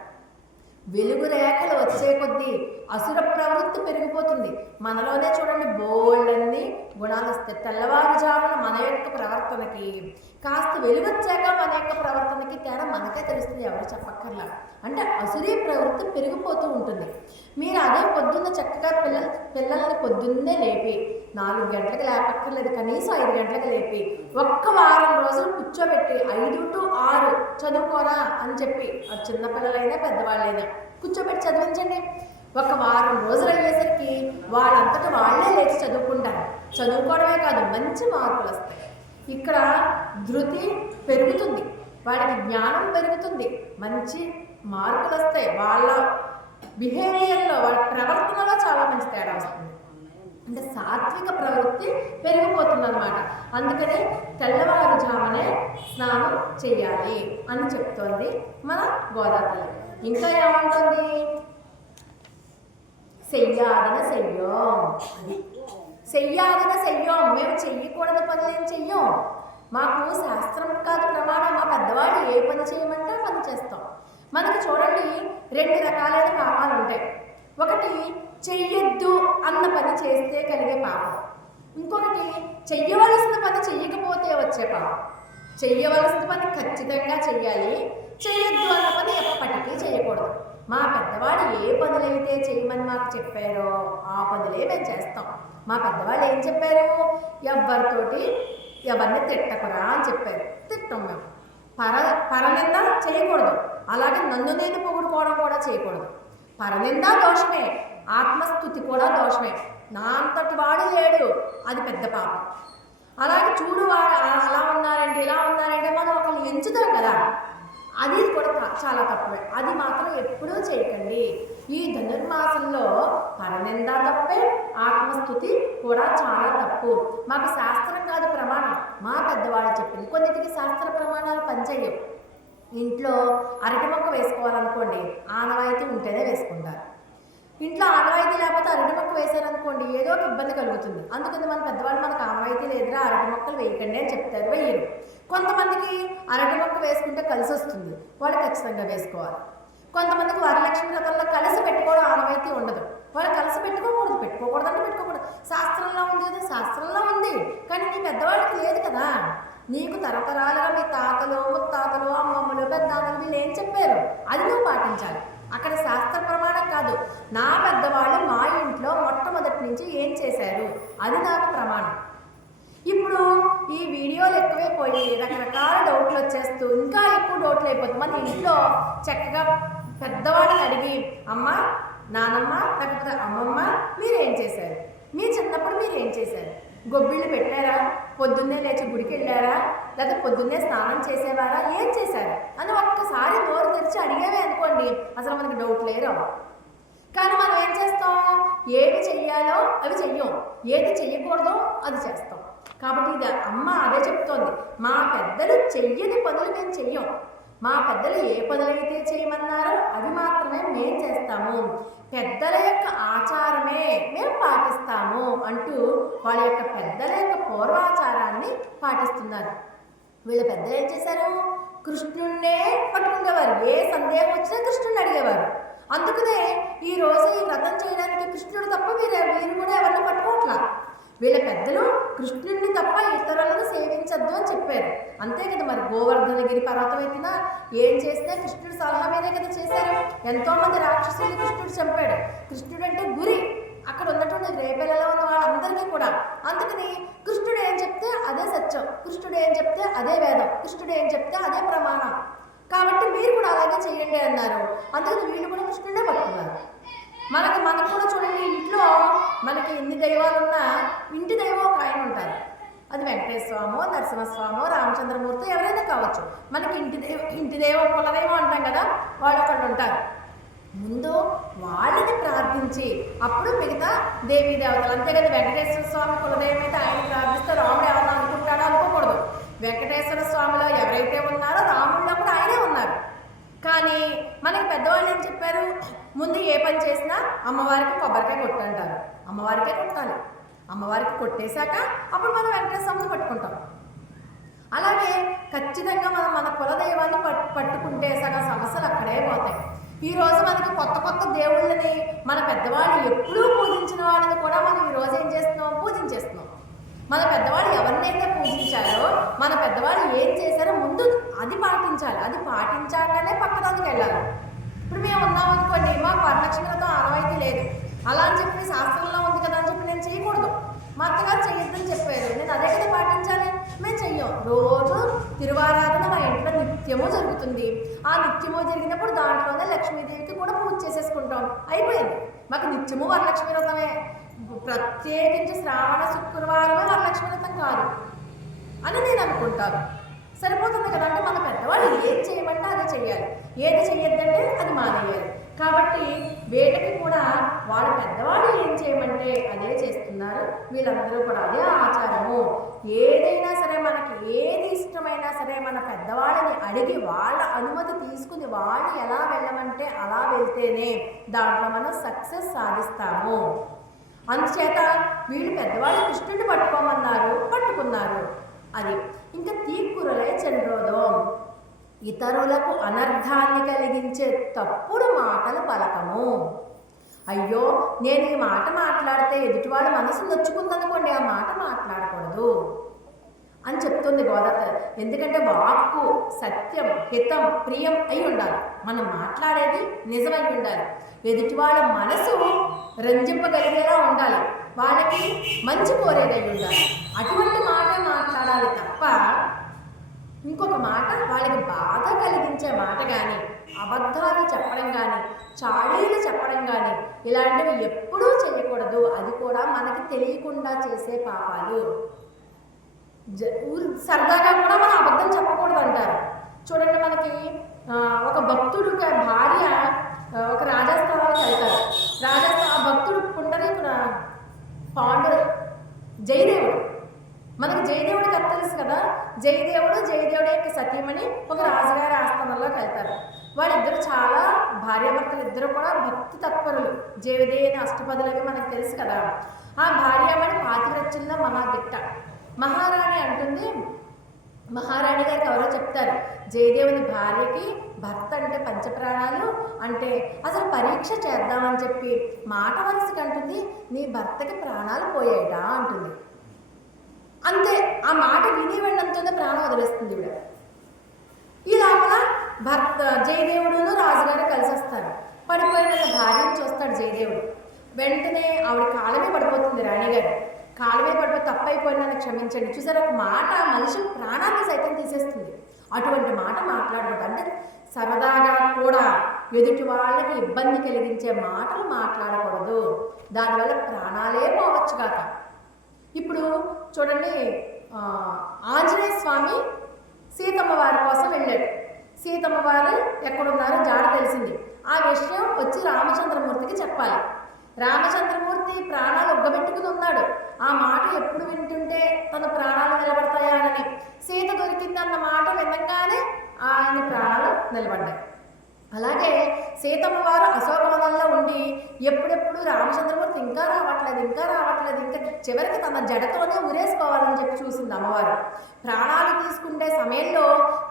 వెలుగు రేఖలు వచ్చే కొద్దీ అసుర ప్రవృత్తి పెరిగిపోతుంది. మనలోనే చూడండి బోల్డన్ని గుణాలు వస్తాయి. తెల్లవారుజామున మన యొక్క ప్రవర్తనకి, కాస్త వెలుగొచ్చాక మన యొక్క ప్రవర్తనకి తేడా మనకే తెలుస్తుంది, ఎవరు చెప్పక్కర్లా. అంటే అసురీ ప్రవృత్తి పెరిగిపోతూ ఉంటుంది. మీరు అదే పొద్దున్న చక్కగా పిల్లల్ని పొద్దున్నే లేపి 4 గంటలకు లేపక్కర్లేదు, కనీసం 5 గంటలకు లేపి ఒక్క వారం రోజులు కూర్చోబెట్టి 5 to 6 చదువుకోరా అని చెప్పి, చిన్నపిల్లలైనా పెద్దవాళ్ళైనా కూర్చోబెట్టి చదివించండి. ఒక వారం రోజులు అయ్యేసరికి వాళ్ళంతటా వాళ్ళే లేచి చదువుకుంటారు. చదువుకోవడమే కాదు, మంచి మార్కులు వస్తాయి. ఇక్కడ ధృతి పెరుగుతుంది, వాడికి జ్ఞానం పెరుగుతుంది, మంచి మార్కులు వస్తాయి. వాళ్ళ బిహేవియర్లో, వాళ్ళ ప్రవర్తనలో చాలా మంచి తేడా వస్తుంది. అంటే సాత్విక ప్రవృత్తి పెరిగిపోతుంది అన్నమాట. అందుకనే తెల్లవారుజామునే స్నానం చెయ్యాలి అని చెప్తోంది మన గోదావరి. ఇంకా ఏమంటుంది? చెయ్యాదన చెయ్యం. చెయ్యాదన చెయ్యం. మేము చెయ్యకూడని పనులు ఏం చెయ్యం. మాకు శాస్త్రం కాదు ప్రమాణం. మా పెద్దవాళ్ళు ఏ పని చేయమంటే ఆ పని చేస్తాం. మనకి చూడండి 2 రకాలైన పాపాలు ఉంటాయి. ఒకటి చెయ్యొద్దు అన్న పని చేస్తే కలిగే పాపం, ఇంకొకటి చెయ్యవలసిన పని చెయ్యకపోతే వచ్చే పాపం. చెయ్యవలసిన పని ఖచ్చితంగా చెయ్యాలి, చెయ్యొద్దు అన్న పని ఎప్పటికీ చేయకూడదు. మా పెద్దవాళ్ళు ఏ పనులైతే చేయమని మాకు చెప్పారో ఆ పనులే మేము చేస్తాం. మా పెద్దవాళ్ళు ఏం చెప్పారు? ఎవరిని తిట్టకురా అని చెప్పారు. తిట్టం మేము. పరనింద చేయకూడదు, అలాగే నన్ను నేను పొగుడుకోవడం కూడా చేయకూడదు. పరనింద దోషమే, ఆత్మస్థుతి కూడా దోషమే. నా అంతటి వాడు లేడు, అది పెద్ద పాపం. అలాగే చూడు వాడు అలా ఉన్నారంటే ఇలా ఉన్నారంటే మనం ఒకళ్ళు ఎంచుతాం కదా, అది కూడా చాలా తప్పే. అది మాత్రం ఎప్పుడూ చేయకండి. ఈ ధనుర్మాసంలో పరనింద తప్పే, ఆత్మస్థుతి కూడా చాలా తప్పు. మాకు శాస్త్రం కాదు ప్రమాణం, మా పెద్దవాళ్ళు చెప్పింది. కొన్నిటికి శాస్త్ర ప్రమాణాలు పనిచేయవు. ఇంట్లో అరటి మొక్క వేసుకోవాలనుకోండి, ఆనవాయితీ ఉంటేనే వేసుకుంటారు. ఇంట్లో ఆనవాయితీ లేకపోతే అరటి మొక్క వేశారనుకోండి, ఏదో ఒక ఇబ్బంది కలుగుతుంది. అందుకని మన పెద్దవాళ్ళు మనకు ఆనవాయితీ లేదురా అరటి మొక్కలు వేయకండి అని చెప్తారు, వేయరు. కొంతమందికి అరటి మొక్క వేసుకుంటే కలిసి వస్తుంది, వాళ్ళు ఖచ్చితంగా వేసుకోవాలి. కొంతమందికి వరలక్ష్మి వ్రతంలో కలిసి పెట్టుకోవడం ఆనవాయితీ ఉండదు, వాళ్ళు కలిసి పెట్టుకోకూడదు. పెట్టుకోకూడదంటే పెట్టుకోకూడదు. శాస్త్రంలో ఉంది కదా, శాస్త్రంలో ఉంది, కానీ నీ పెద్దవాళ్ళకి లేదు కదా. నీకు తరతరాలుగా మీ తాతలు, ముత్తాతలు, అమ్మమ్మలు, పెద్దమ్మలు వీళ్ళు ఏం చెప్పారు అది నువ్వు పాటించాలి. అక్కడ శాస్త్ర ప్రమాణం కాదు, నా పెద్దవాళ్ళు మా ఇంట్లో మొట్టమొదటి నుంచి ఏం చేశారు అది నాకు ప్రమాణం. ఇప్పుడు ఈ వీడియోలు ఎక్కువైపోయి రకరకాల డౌట్లు వచ్చేస్తూ ఇంకా ఎక్కువ డౌట్లు అయిపోతుంది. మన ఇంట్లో చక్కగా పెద్దవాళ్ళని అడిగి, అమ్మ నానమ్మ లేకపోతే అమ్మమ్మ మీరేం చేశారు, మీ చిన్నప్పుడు మీరేం చేశారు, గొబ్బిళ్ళు పెట్టారా, పొద్దున్నే లేచి గుడికి వెళ్ళారా, లేదా పొద్దున్నే స్నానం చేసేవారా, ఏం చేశారు అని ఒక్కసారి నోరు తెరిచి అడిగేవే అనుకోండి అసలు మనకి డౌట్లే రావు. కానీ మనం ఏం చేస్తాం, ఏది చెయ్యాలో అవి చెయ్యం, ఏది చెయ్యకూడదో అది చేస్తాం. కాబట్టి ఇది అమ్మ అదే చెప్తోంది, మా పెద్దలు చెయ్యని పనులు మేము చెయ్యం, మా పెద్దలు ఏ పనులైతే చేయమన్నారో అవి మాత్రమే మేము చేస్తాము, పెద్దల యొక్క ఆచారమే మేము పాటిస్తాము అంటూ వాళ్ళ యొక్క పెద్దల యొక్క పూర్వాచారాన్ని పాటిస్తున్నారు. వీళ్ళ పెద్దలు ఏం చేశారు, కృష్ణుడినే పట్టుకునేవారు, ఏ సందేహం వచ్చినా కృష్ణుడిని అడిగేవారు. అందుకనే ఈ రోజు ఈ వ్రతం చేయడానికి కృష్ణుడు తప్ప వీరు కూడా ఎవరిని పట్టుకోవట్లా. వీళ్ళ పెద్దలు కృష్ణుడిని తప్ప ఇతరులను సేవించద్దు అని చెప్పారు. అంతే కదా, మరి గోవర్ధనగిరి పర్వతం ఎత్తినా ఏం చేస్తే కృష్ణుడు సలహా మీదే కదా చేశారు. ఎంతోమంది రాక్షసుల్ని కృష్ణుడు చంపాడు. కృష్ణుడు అంటే గురి, అక్కడ ఉన్నటువంటి రేపెలలో ఉన్న వాళ్ళందరికీ కూడా. అందుకని కృష్ణుడు ఏం చెప్తే అదే సత్యం, కృష్ణుడు ఏం చెప్తే అదే వేదం, కృష్ణుడు ఏం చెప్తే అదే ప్రమాణం. కాబట్టి మీరు కూడా అలాగే చెయ్యండి అన్నారు. అందుకని వీళ్ళు కూడా కృష్ణుడే పట్టుకున్నారు. మనకు కూడా చూడండి, ఇంట్లో మనకి ఎన్ని దైవాలున్నా ఇంటి దైవం ఒక ఆయన ఉంటారు. అది వెంకటేశ్వర స్వామో, నరసింహస్వామో, రామచంద్రమూర్తి ఎవరైనా కావచ్చు. మనకి ఇంటి దైవం కులదైవం అంటాం కదా, వాళ్ళు ఒకళ్ళు ఉంటారు. ముందు వాళ్ళని ప్రార్థించి అప్పుడు మిగతా దేవీ దేవతలు. అంతే కదా, వెంకటేశ్వర స్వామి కులదైవం అయితే ఆయన ప్రార్థిస్తే రాముడు ఎవరైనా అనుకుంటాడో అనుకోకూడదు. వెంకటేశ్వర స్వామిలో ఎవరైతే ఉన్నారో రాముడిలో కూడా ఆయనే ఉన్నారు. కానీ మనకి పెద్దవాళ్ళు ఏం చెప్పారు, ముందు ఏ పని చేసినా అమ్మవారికి కొబ్బరికాయ కొట్టంటారు. అమ్మవారికే కొట్టాలి, అమ్మవారికి కొట్టేశాక అప్పుడు మనం వెంకటేశ్వర స్వామిని పట్టుకుంటాం. అలాగే ఖచ్చితంగా మనం మన కులదైవాన్ని పట్టుకుంటే సగం సమస్యలు అక్కడే పోతాయి. ఈరోజు మనకి కొత్త కొత్త దేవుళ్ళని మన పెద్దవాళ్ళు ఎప్పుడూ పూజించిన వాళ్ళని కూడా మనం ఈరోజు ఏం చేస్తున్నాం, పూజించేస్తున్నాం. మన పెద్దవాళ్ళు ఎవరినైతే పూజించారో, మన పెద్దవాళ్ళు ఏం చేశారో ముందు అది పాటించాలి. అది పాటించాకనే పక్కదానికి వెళ్ళాలి. ఇప్పుడు మేము ఉన్నాం అనుకోండి, మాకు వరలక్ష్మితో ఆనవాయితీ లేదు, అలా అని చెప్పి శాస్త్రంలో ఉంది కదా అని చెప్పి నేను చేయకూడదు. మా అత్తగారు చేయొద్దని చెప్పారు, నేను అదే కదా పాటించాలి. మేము చెయ్యం. రోజు తిరువారాధన మా ఇంట్లో నిత్యము జరుగుతుంది. ఆ నిత్యము జరిగినప్పుడు దాంట్లోనే లక్ష్మీదేవికి కూడా పూజ చేసేసుకుంటాం, అయిపోయింది. మాకు నిత్యము వరలక్ష్మి వ్రతమే, ప్రత్యేకించి శ్రావణ శుక్రవారమే వరలక్ష్మి వ్రతం కాదు అని నేను అనుకుంటాను. సరిపోతుంది కదా. అంటే మన పెద్దవాళ్ళు ఏది చేయమంటే అదే చెయ్యాలి, ఏది చెయ్యొద్దంటే అది మానేయాలి. కాబట్టి వీళ్ళకి కూడా వాళ్ళ పెద్దవాళ్ళు ఏం చేయమంటే అదే చేస్తున్నారు. వీళ్ళందరూ కూడా అదే ఆచారము. ఏదైనా సరే, మనకి ఏది ఇష్టమైనా సరే మన పెద్దవాళ్ళని అడిగి వాళ్ళ అనుమతి తీసుకుని వాళ్ళు ఎలా వెళ్ళమంటే అలా వెళ్తేనే దాంట్లో మనం సక్సెస్ సాధిస్తాము. అందుచేత వీళ్ళు పెద్దవాళ్ళు కృష్ణుడిని పట్టుకున్నారు. అది ఇంకా తీక్కురలై చంద్రోదం, ఇతరులకు అనర్థాన్ని కలిగించే తప్పుడు మాటలు పలకము. అయ్యో, నేను ఈ మాట మాట్లాడితే ఎదుటివాళ్ళ మనసు నొచ్చుకుందనుకోండి, ఆ మాట మాట్లాడకూడదు అని చెప్తుంది గోదాత. ఎందుకంటే వాక్కు సత్యం, హితం, ప్రియం అయి ఉండాలి. మనం మాట్లాడేది నిజమై ఉండాలి. ఎదుటివాళ్ళ మనసు రంజింపగలిగేలా ఉండాలి, వాళ్ళకి మంచి కోరేదై ఉండాలి. అటువంటి మాటే మాట్లాడాలి తప్ప ఇంకొక మాట వాళ్ళకి బాధ కలిగించే మాట కానీ, అబద్ధాలు చెప్పడం కానీ, చాడీలు చెప్పడం కానీ ఇలాంటివి ఎప్పుడూ చేయకూడదు. అది కూడా మనకి తెలియకుండా చేసే పాపాలు. సరదాగా కూడా మనం అబద్ధం చెప్పకూడదు అంటారు. చూడండి, మనకి ఒక భక్తుడు భార్య ఒక రాజస్థానానికి వెళ్తారు. ఆ భక్తుడు పుండరీకుడు జయదేవుడు. మనకి జయదేవుడి కథ తెలుసు కదా. జయదేవుడి యొక్క సతీమణి ఒక రాజుగారి ఆస్థానంలోకి వెళ్తారు. వాళ్ళిద్దరు చాలా భార్యాభర్తలు ఇద్దరు కూడా భక్తి తత్పరులు. జయదేవి అష్టపదులకి మనకు తెలుసు కదా. ఆ భార్యామణి పాతివ్రత్యంలో మహాదిట్ట. మహారాణి అంటుంది, మహారాణి గారికి ఎవరో చెప్తారు, జయదేవుని భార్యకి భర్త అంటే పంచప్రాణాలు, అంటే అసలు పరీక్ష చేద్దామని చెప్పి మాట వరుసకి అంటుంది, నీ భర్తకి ప్రాణాలు పోయాయట అంటుంది. అంతే, ఆ మాట విని వెళ్ళడంతోనే ప్రాణం వదిలేస్తుంది ఇవిడ. ఈ లోపల జయదేవుడును రాజుగారు కలిసి వస్తారు. పడిపోయిన భార్యను చూస్తాడు జయదేవుడు. వెంటనే ఆవిడ కాలమే పడిపోతుంది. రాణిగారు కాలమే పడిపోయి తప్పైపోయిందని క్షమించండి. చూసారు, ఒక మాట మనిషి ప్రాణాన్ని సైతం తీసేస్తుంది. అటువంటి మాట మాట్లాడకూడదు. అంటే సరదాగా కూడా ఎదుటి వాళ్ళకి ఇబ్బంది కలిగించే మాటలు మాట్లాడకూడదు, దానివల్ల ప్రాణాలే పోవచ్చు కాక. ఇప్పుడు చూడండి, ఆంజనేయ స్వామి సీతమ్మ వారి కోసం వెళ్ళాడు. సీతమ్మ వారు ఎక్కడున్నారో జాడ తెలిసింది. ఆ విషయం వచ్చి రామచంద్రమూర్తికి చెప్పాలి. రామచంద్రమూర్తి ప్రాణాలు ఒగ్గబెట్టుకుని ఉన్నాడు. ఆ మాట ఎప్పుడు వింటుంటే తన ప్రాణాలు నిలబడతాయని. సీత దొరికిందన్న మాట వినగానే ఆయన ప్రాణాలు నిలబడ్డాయి. అలాగే సీతమ్మ వారు అశోకవనంలో ఉండి ఎప్పుడెప్పుడు రామచంద్రమూర్తి ఇంకా రావట్లేదు, ఇంకా చివరికి తన జడతోనే ఉరేసుకోవాలని చెప్పి చూసింది అమ్మవారు. ప్రాణాలు తీసుకుంటే సమయంలో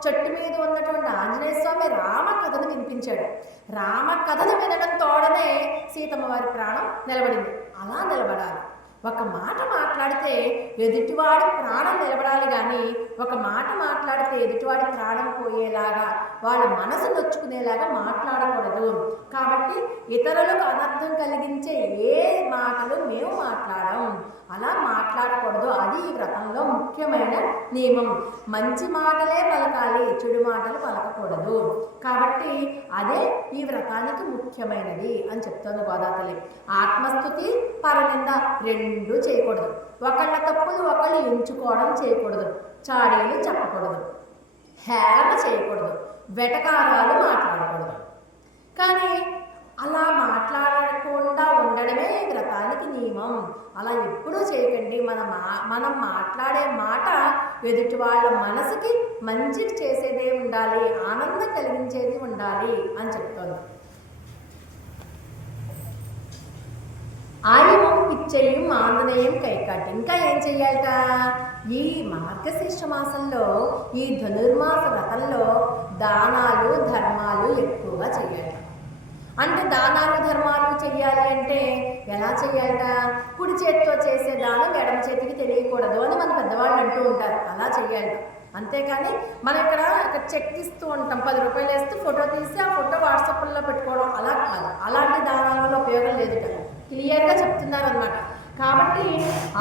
చెట్టు మీద ఉన్నటువంటి ఆంజనేయ స్వామి రామ కథను వినిపించాడు. రామ కథను వినడం తోడనే సీతమ్మ వారి ప్రాణం నిలబడింది. అలా నిలబడాలి. ఒక మాట మాట్లాడితే ఎదుటివాడి ప్రాణం నిలబడాలి, కానీ ఒక మాట మాట్లాడితే ఎదుటివాడి ప్రాణం పోయేలాగా, వాళ్ళ మనసు నొచ్చుకునేలాగా మాట్లాడకూడదు. కాబట్టి ఇతరులకు అనర్థం కలిగించే ఏ మాటలు మేము మాట్లాడం, అలా మాట్లాడకూడదు. అది ఈ వ్రతంలో ముఖ్యమైన నియమం. మంచి మాటలే పలకాలి, చెడు మాటలు పలకకూడదు. కాబట్టి అదే ఈ వ్రతానికి ముఖ్యమైనది అని చెప్తోంది గోదాతల్లి. ఆత్మస్తుతి, పరనింద రెండూ చేయకూడదు. ఒకళ్ళ తప్పులు ఒకళ్ళు ఎంచుకోవడం చేయకూడదు. చాడీలు చెప్పకూడదు. హేళన చేయకూడదు. వెటకారాలు మాట్లాడకూడదు. కానీ అలా మాట్లాడకుండా ఉండడమే ఈ వ్రతానికి నియమం. అలా ఎప్పుడూ చేయకండి. మనం మాట్లాడే మాట ఎదుటి వాళ్ళ మనసుకి మంచి చేసేదే ఉండాలి, ఆనందం కలిగించేది ఉండాలి అని చెప్తోంది. ఆయువం పిచ్చయ్యం ఆంజనేయం కైకాటి. ఇంకా ఏం చెయ్యాలట? ఈ మార్గశీర్ష మాసంలో, ఈ ధనుర్మాస వ్రతంలో దానాలు ధర్మాలు ఎక్కువగా చెయ్యాలి. అంటే దానాలు ధర్మాలు చెయ్యాలి అంటే ఎలా చెయ్యాలట? కుడి చేతితో చేసే దానం ఎడమ చేతికి తెలియకూడదు అని మన పెద్దవాళ్ళు అంటూ ఉంటారు. అలా చెయ్యాలట. అంతేకాని మనం ఇక్కడ చెక్ ఇస్తూ ఉంటాం, 10 రూపాయలు వేస్తూ ఫోటో తీసి ఆ ఫోటో వాట్సాప్లో పెట్టుకోవడం అలా కాదు. అలాంటి దానాల వల్ల ఉపయోగం లేదుట, క్లియర్గా చెప్తున్నారనమాట. కాబట్టి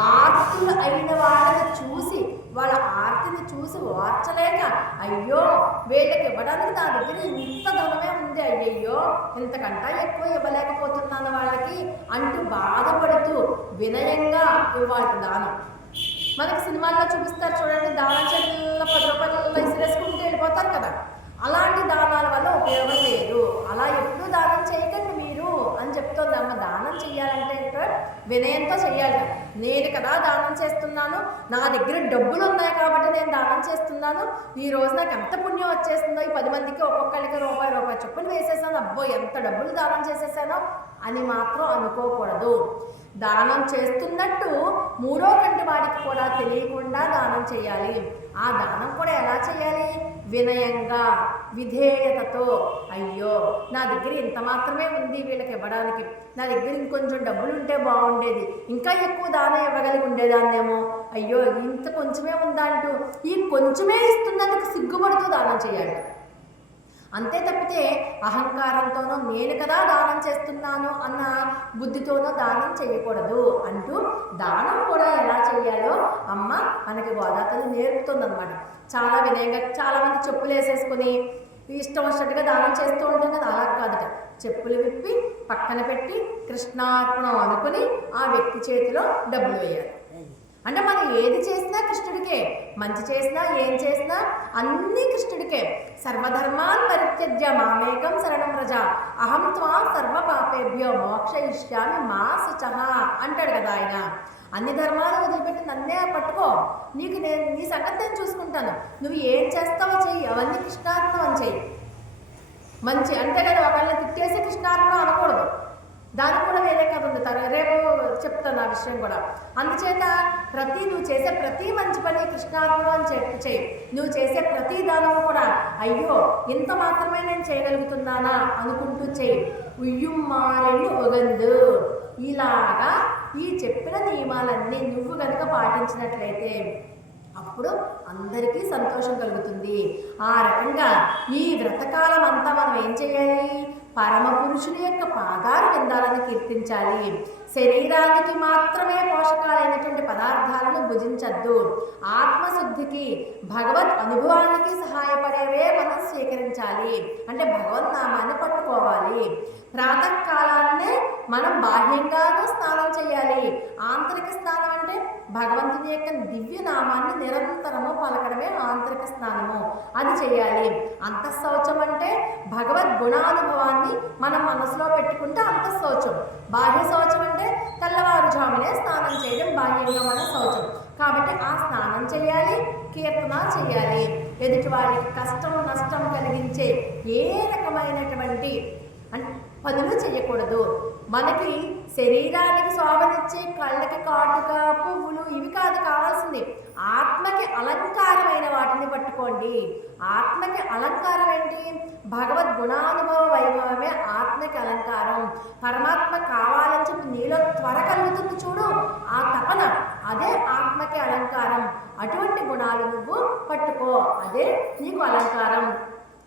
ఆర్తులు అయిన వాళ్ళని చూసి, వాళ్ళ ఆర్తిని చూసి ఓర్చలేక, అయ్యో వీళ్ళకి ఇవ్వడానికి నా దగ్గర ఇంత ధనమే ఉంది, అయ్యయ్యో ఇంతకంటా ఎక్కువ ఇవ్వలేకపోతున్నాను వాళ్ళకి అంటూ బాధపడుతూ వినయంగా ఇవ్వాలి దానం. మనకి సినిమాల్లో చూపిస్తారు చూడండి, దానం చెట్ల 10 రూపాయలు విసిరేసుకుంటూ వెళ్ళిపోతారు కదా. అలాంటి దానాల వల్ల ఉపయోగం లేదు. అలా ఎప్పుడూ దానం చేయకండి మీరు అని చెప్తోంది అమ్మ. దానం చెయ్యాలంటే వినయంతో చెయ్యాలి. నేను కదా దానం చేస్తున్నాను, నా దగ్గర డబ్బులు ఉన్నాయి కాబట్టి నేను దానం చేస్తున్నాను, ఈ రోజు నాకు ఎంత పుణ్యం వచ్చేస్తుందో, ఈ 10 మందికి ఒక్కొక్కరికి రూపాయి చొప్పున వేసేసాను, అబ్బో ఎంత డబ్బులు దానం చేసేసానో అని మాత్రం అనుకోకూడదు. దానం చేస్తున్నట్టు మూడో కంటి వాడికి కూడా తెలియకుండా దానం చేయాలి. ఆ దానం కూడా ఎలా చేయాలి? వినయంగా, విధేయతతో. అయ్యో నా దగ్గర ఇంత మాత్రమే ఉంది వీళ్ళకి ఇవ్వడానికి, నా దగ్గర ఇంకొంచెం డబ్బులు ఉంటే బాగుండేది, ఇంకా ఎక్కువ దానం ఇవ్వగలిగి ఉండేదాన్నేమో, అయ్యో ఇంత కొంచెమే ఉందా అంటూ ఈ కొంచెమే ఇస్తున్నందుకు సిగ్గుపడుతూ దానం చేయాలి. అంతే తప్పితే అహంకారంతోనో నేను కదా దానం చేస్తున్నాను అన్న బుద్ధితోనో దానం చేయకూడదు అంటూ దానం కూడా ఎలా చేయాలో అమ్మ మనకి గోదాతల్లి నేర్పుతుందన్నమాట. చాలా వినయంగా. చాలామంది చెప్పులు వేసేసుకొని ఇష్టం వచ్చినట్టుగా దానం చేస్తూ ఉంటాం కదా, అలా కాదట. చెప్పులు విప్పి పక్కన పెట్టి కృష్ణార్పణం అనుకుని ఆ వ్యక్తి చేతిలో డబ్బులు వేయాలి. అంటే మనం ఏది చేసినా కృష్ణుడికే, మంచి చేసినా ఏం చేసినా అన్నీ కృష్ణుడికే. సర్వధర్మాన్ పరిత్యజ్య మామేకం శరణం వ్రజ అహం త్వా సర్వ పాపేభ్యో మోక్షయిష్యామి మా శుచః అంటాడు కదా ఆయన. అన్ని ధర్మాలు వదిలిపెట్టి నన్నే పట్టుకో, నీ సంగతి నేను చూసుకుంటాను, నువ్వు ఏం చేస్తావో చెయ్యి, అవన్నీ కృష్ణార్పణం అని చెయ్యి. మంచి అంటే కదా ఒకళ్ళని తిట్టేసి కృష్ణార్పణం అనకూడదు, దానికి కూడా వేరే కథ ఉంది, రేపు చెప్తాను ఆ విషయం కూడా. అందుచేత నువ్వు చేసే ప్రతి మంచి పని కృష్ణార్పణం అని చేయి. నువ్వు చేసే ప్రతి దానం కూడా అయ్యో ఇంత మాత్రమే నేను చేయగలుగుతున్నానా అనుకుంటూ చెయ్యి. ఉయ్యుమ్మారెళ్ళు ఒగందు. ఇలాగా ఈ చెప్పిన నియమాలన్నీ నువ్వు కనుక పాటించినట్లయితే అప్పుడు అందరికీ సంతోషం కలుగుతుంది. ఆ రకంగా ఈ వ్రతకాలం అంతా మనం ఏం చేయాలి? పరమ పురుషుని యొక్క పాదార విందాలను కీర్తించాలి. శరీరానికి మాత్రమే పోషకాలైనటువంటి పదార్థాలను భుజించద్దు. ఆత్మశుద్ధికి, భగవద్ అనుభవానికి సహాయపడేవే మనం స్వీకరించాలి. అంటే భగవన్ నామాన్ని పట్టుకోవాలి. ప్రాతకాలాన్నే మనం బాహ్యంగానూ స్నానం చేయాలి. ఆంతరిక స్నానం అంటే భగవంతుని యొక్క దివ్య నామాన్ని నిరంతరము పలకడమే ఆంతరిక స్నానము, అది చేయాలి. అంతఃశౌచం అంటే భగవద్ గుణానుభవాన్ని మనం మనసులో పెట్టుకుంటే అంతఃశౌచం. బాహ్య శౌచం అంటే తెల్లవారుజామునే స్నానం చేయడం బాహ్యంగా మన శౌచం. కాబట్టి ఆ స్నానం చేయాలి, కీర్తన చేయాలి. ఎదుటి వారికి కష్టం నష్టం కలిగించే ఏ రకమైనటువంటి పనులు చేయకూడదు. మనకి శరీరానికి శోభనిచ్చే కళ్ళకి కాటుక, పువ్వులు ఇవి కాదు కావాల్సింది. ఆత్మకి అలంకారమైన వాటిని పట్టుకోండి. ఆత్మకి అలంకారం ఏంటి? భగవద్ గుణానుభవ వైభవమే ఆత్మకి అలంకారం. పరమాత్మ కావాలని చెప్పి నీలో త్వర కలుగుతుంది చూడు, ఆ తపన, అదే ఆత్మకి అలంకారం. అటువంటి గుణాలు నువ్వు పట్టుకో, అదే నీకు అలంకారం.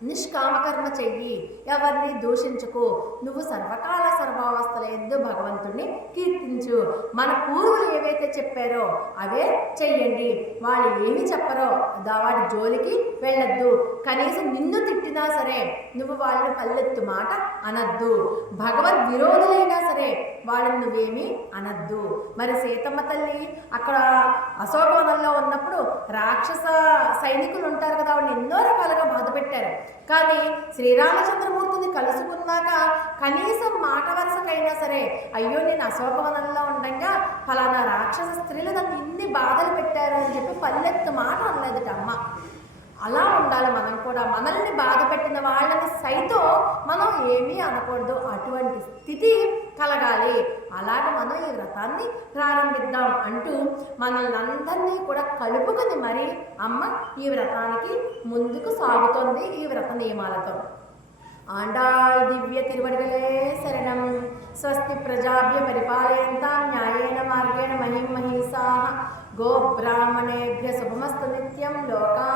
నిష్కామకర్మ చెయ్యి, ఎవరిని దూషించుకో. నువ్వు సర్వకాల సర్వావస్థల యందు భగవంతుడిని కీర్తించు. మన పూర్వులు ఏవైతే చెప్పారో అవే చెయ్యండి. వాళ్ళు ఏమి చెప్పరో వాడి జోలికి వెళ్ళొద్దు. కనీసం నిన్ను తిట్టినా సరే నువ్వు వాళ్ళని పల్లెత్తు మాట అనద్దు. భగవద్ విరోధులైనా సరే వాళ్ళని నువ్వేమీ అనద్దు. మరి సీతమ్మ తల్లి అక్కడ అశోకవనంలో ఉన్నప్పుడు రాక్షస సైనికులు ఉంటారు కదా, వాళ్ళని ఎన్నో రకాలుగా బాధ పెట్టారు. కానీ శ్రీరామచంద్రమూర్తిని కలుసుకున్నాక కనీసం మాట వరుసకైనా సరే, అయ్యో నేను అశోకవనంలో ఉండగా ఫలానా రాక్షస స్త్రీలు నన్ను ఇన్ని బాధలు పెట్టారు అని చెప్పి పల్లెత్తు మాట అనలేదుట అమ్మ. అలా ఉండాలి మనం కూడా. మనల్ని బాధ పెట్టిన వాళ్ళని సైతం మనం ఏమీ అనకూడదు. అటువంటి స్థితి కలగాలి. అలాగ మనం ఈ వ్రతాన్ని ప్రారంభిద్దాం అంటూ మనల్ని అందరినీ కూడా కలుపుకొని మరి అమ్మ ఈ వ్రతానికి ముందుకు సాగుతోంది ఈ వ్రత నియమాలతో. ఆండాళ్ దివ్య తిరువడిగలే శరణం. స్వస్తి ప్రజాభ్య పరిపాలయంతాం న్యాయేన మార్గేణ మహిం మహిషాః. గోబ్రాహ్మణేభ్య శుభమస్తు నిత్యం. లోకా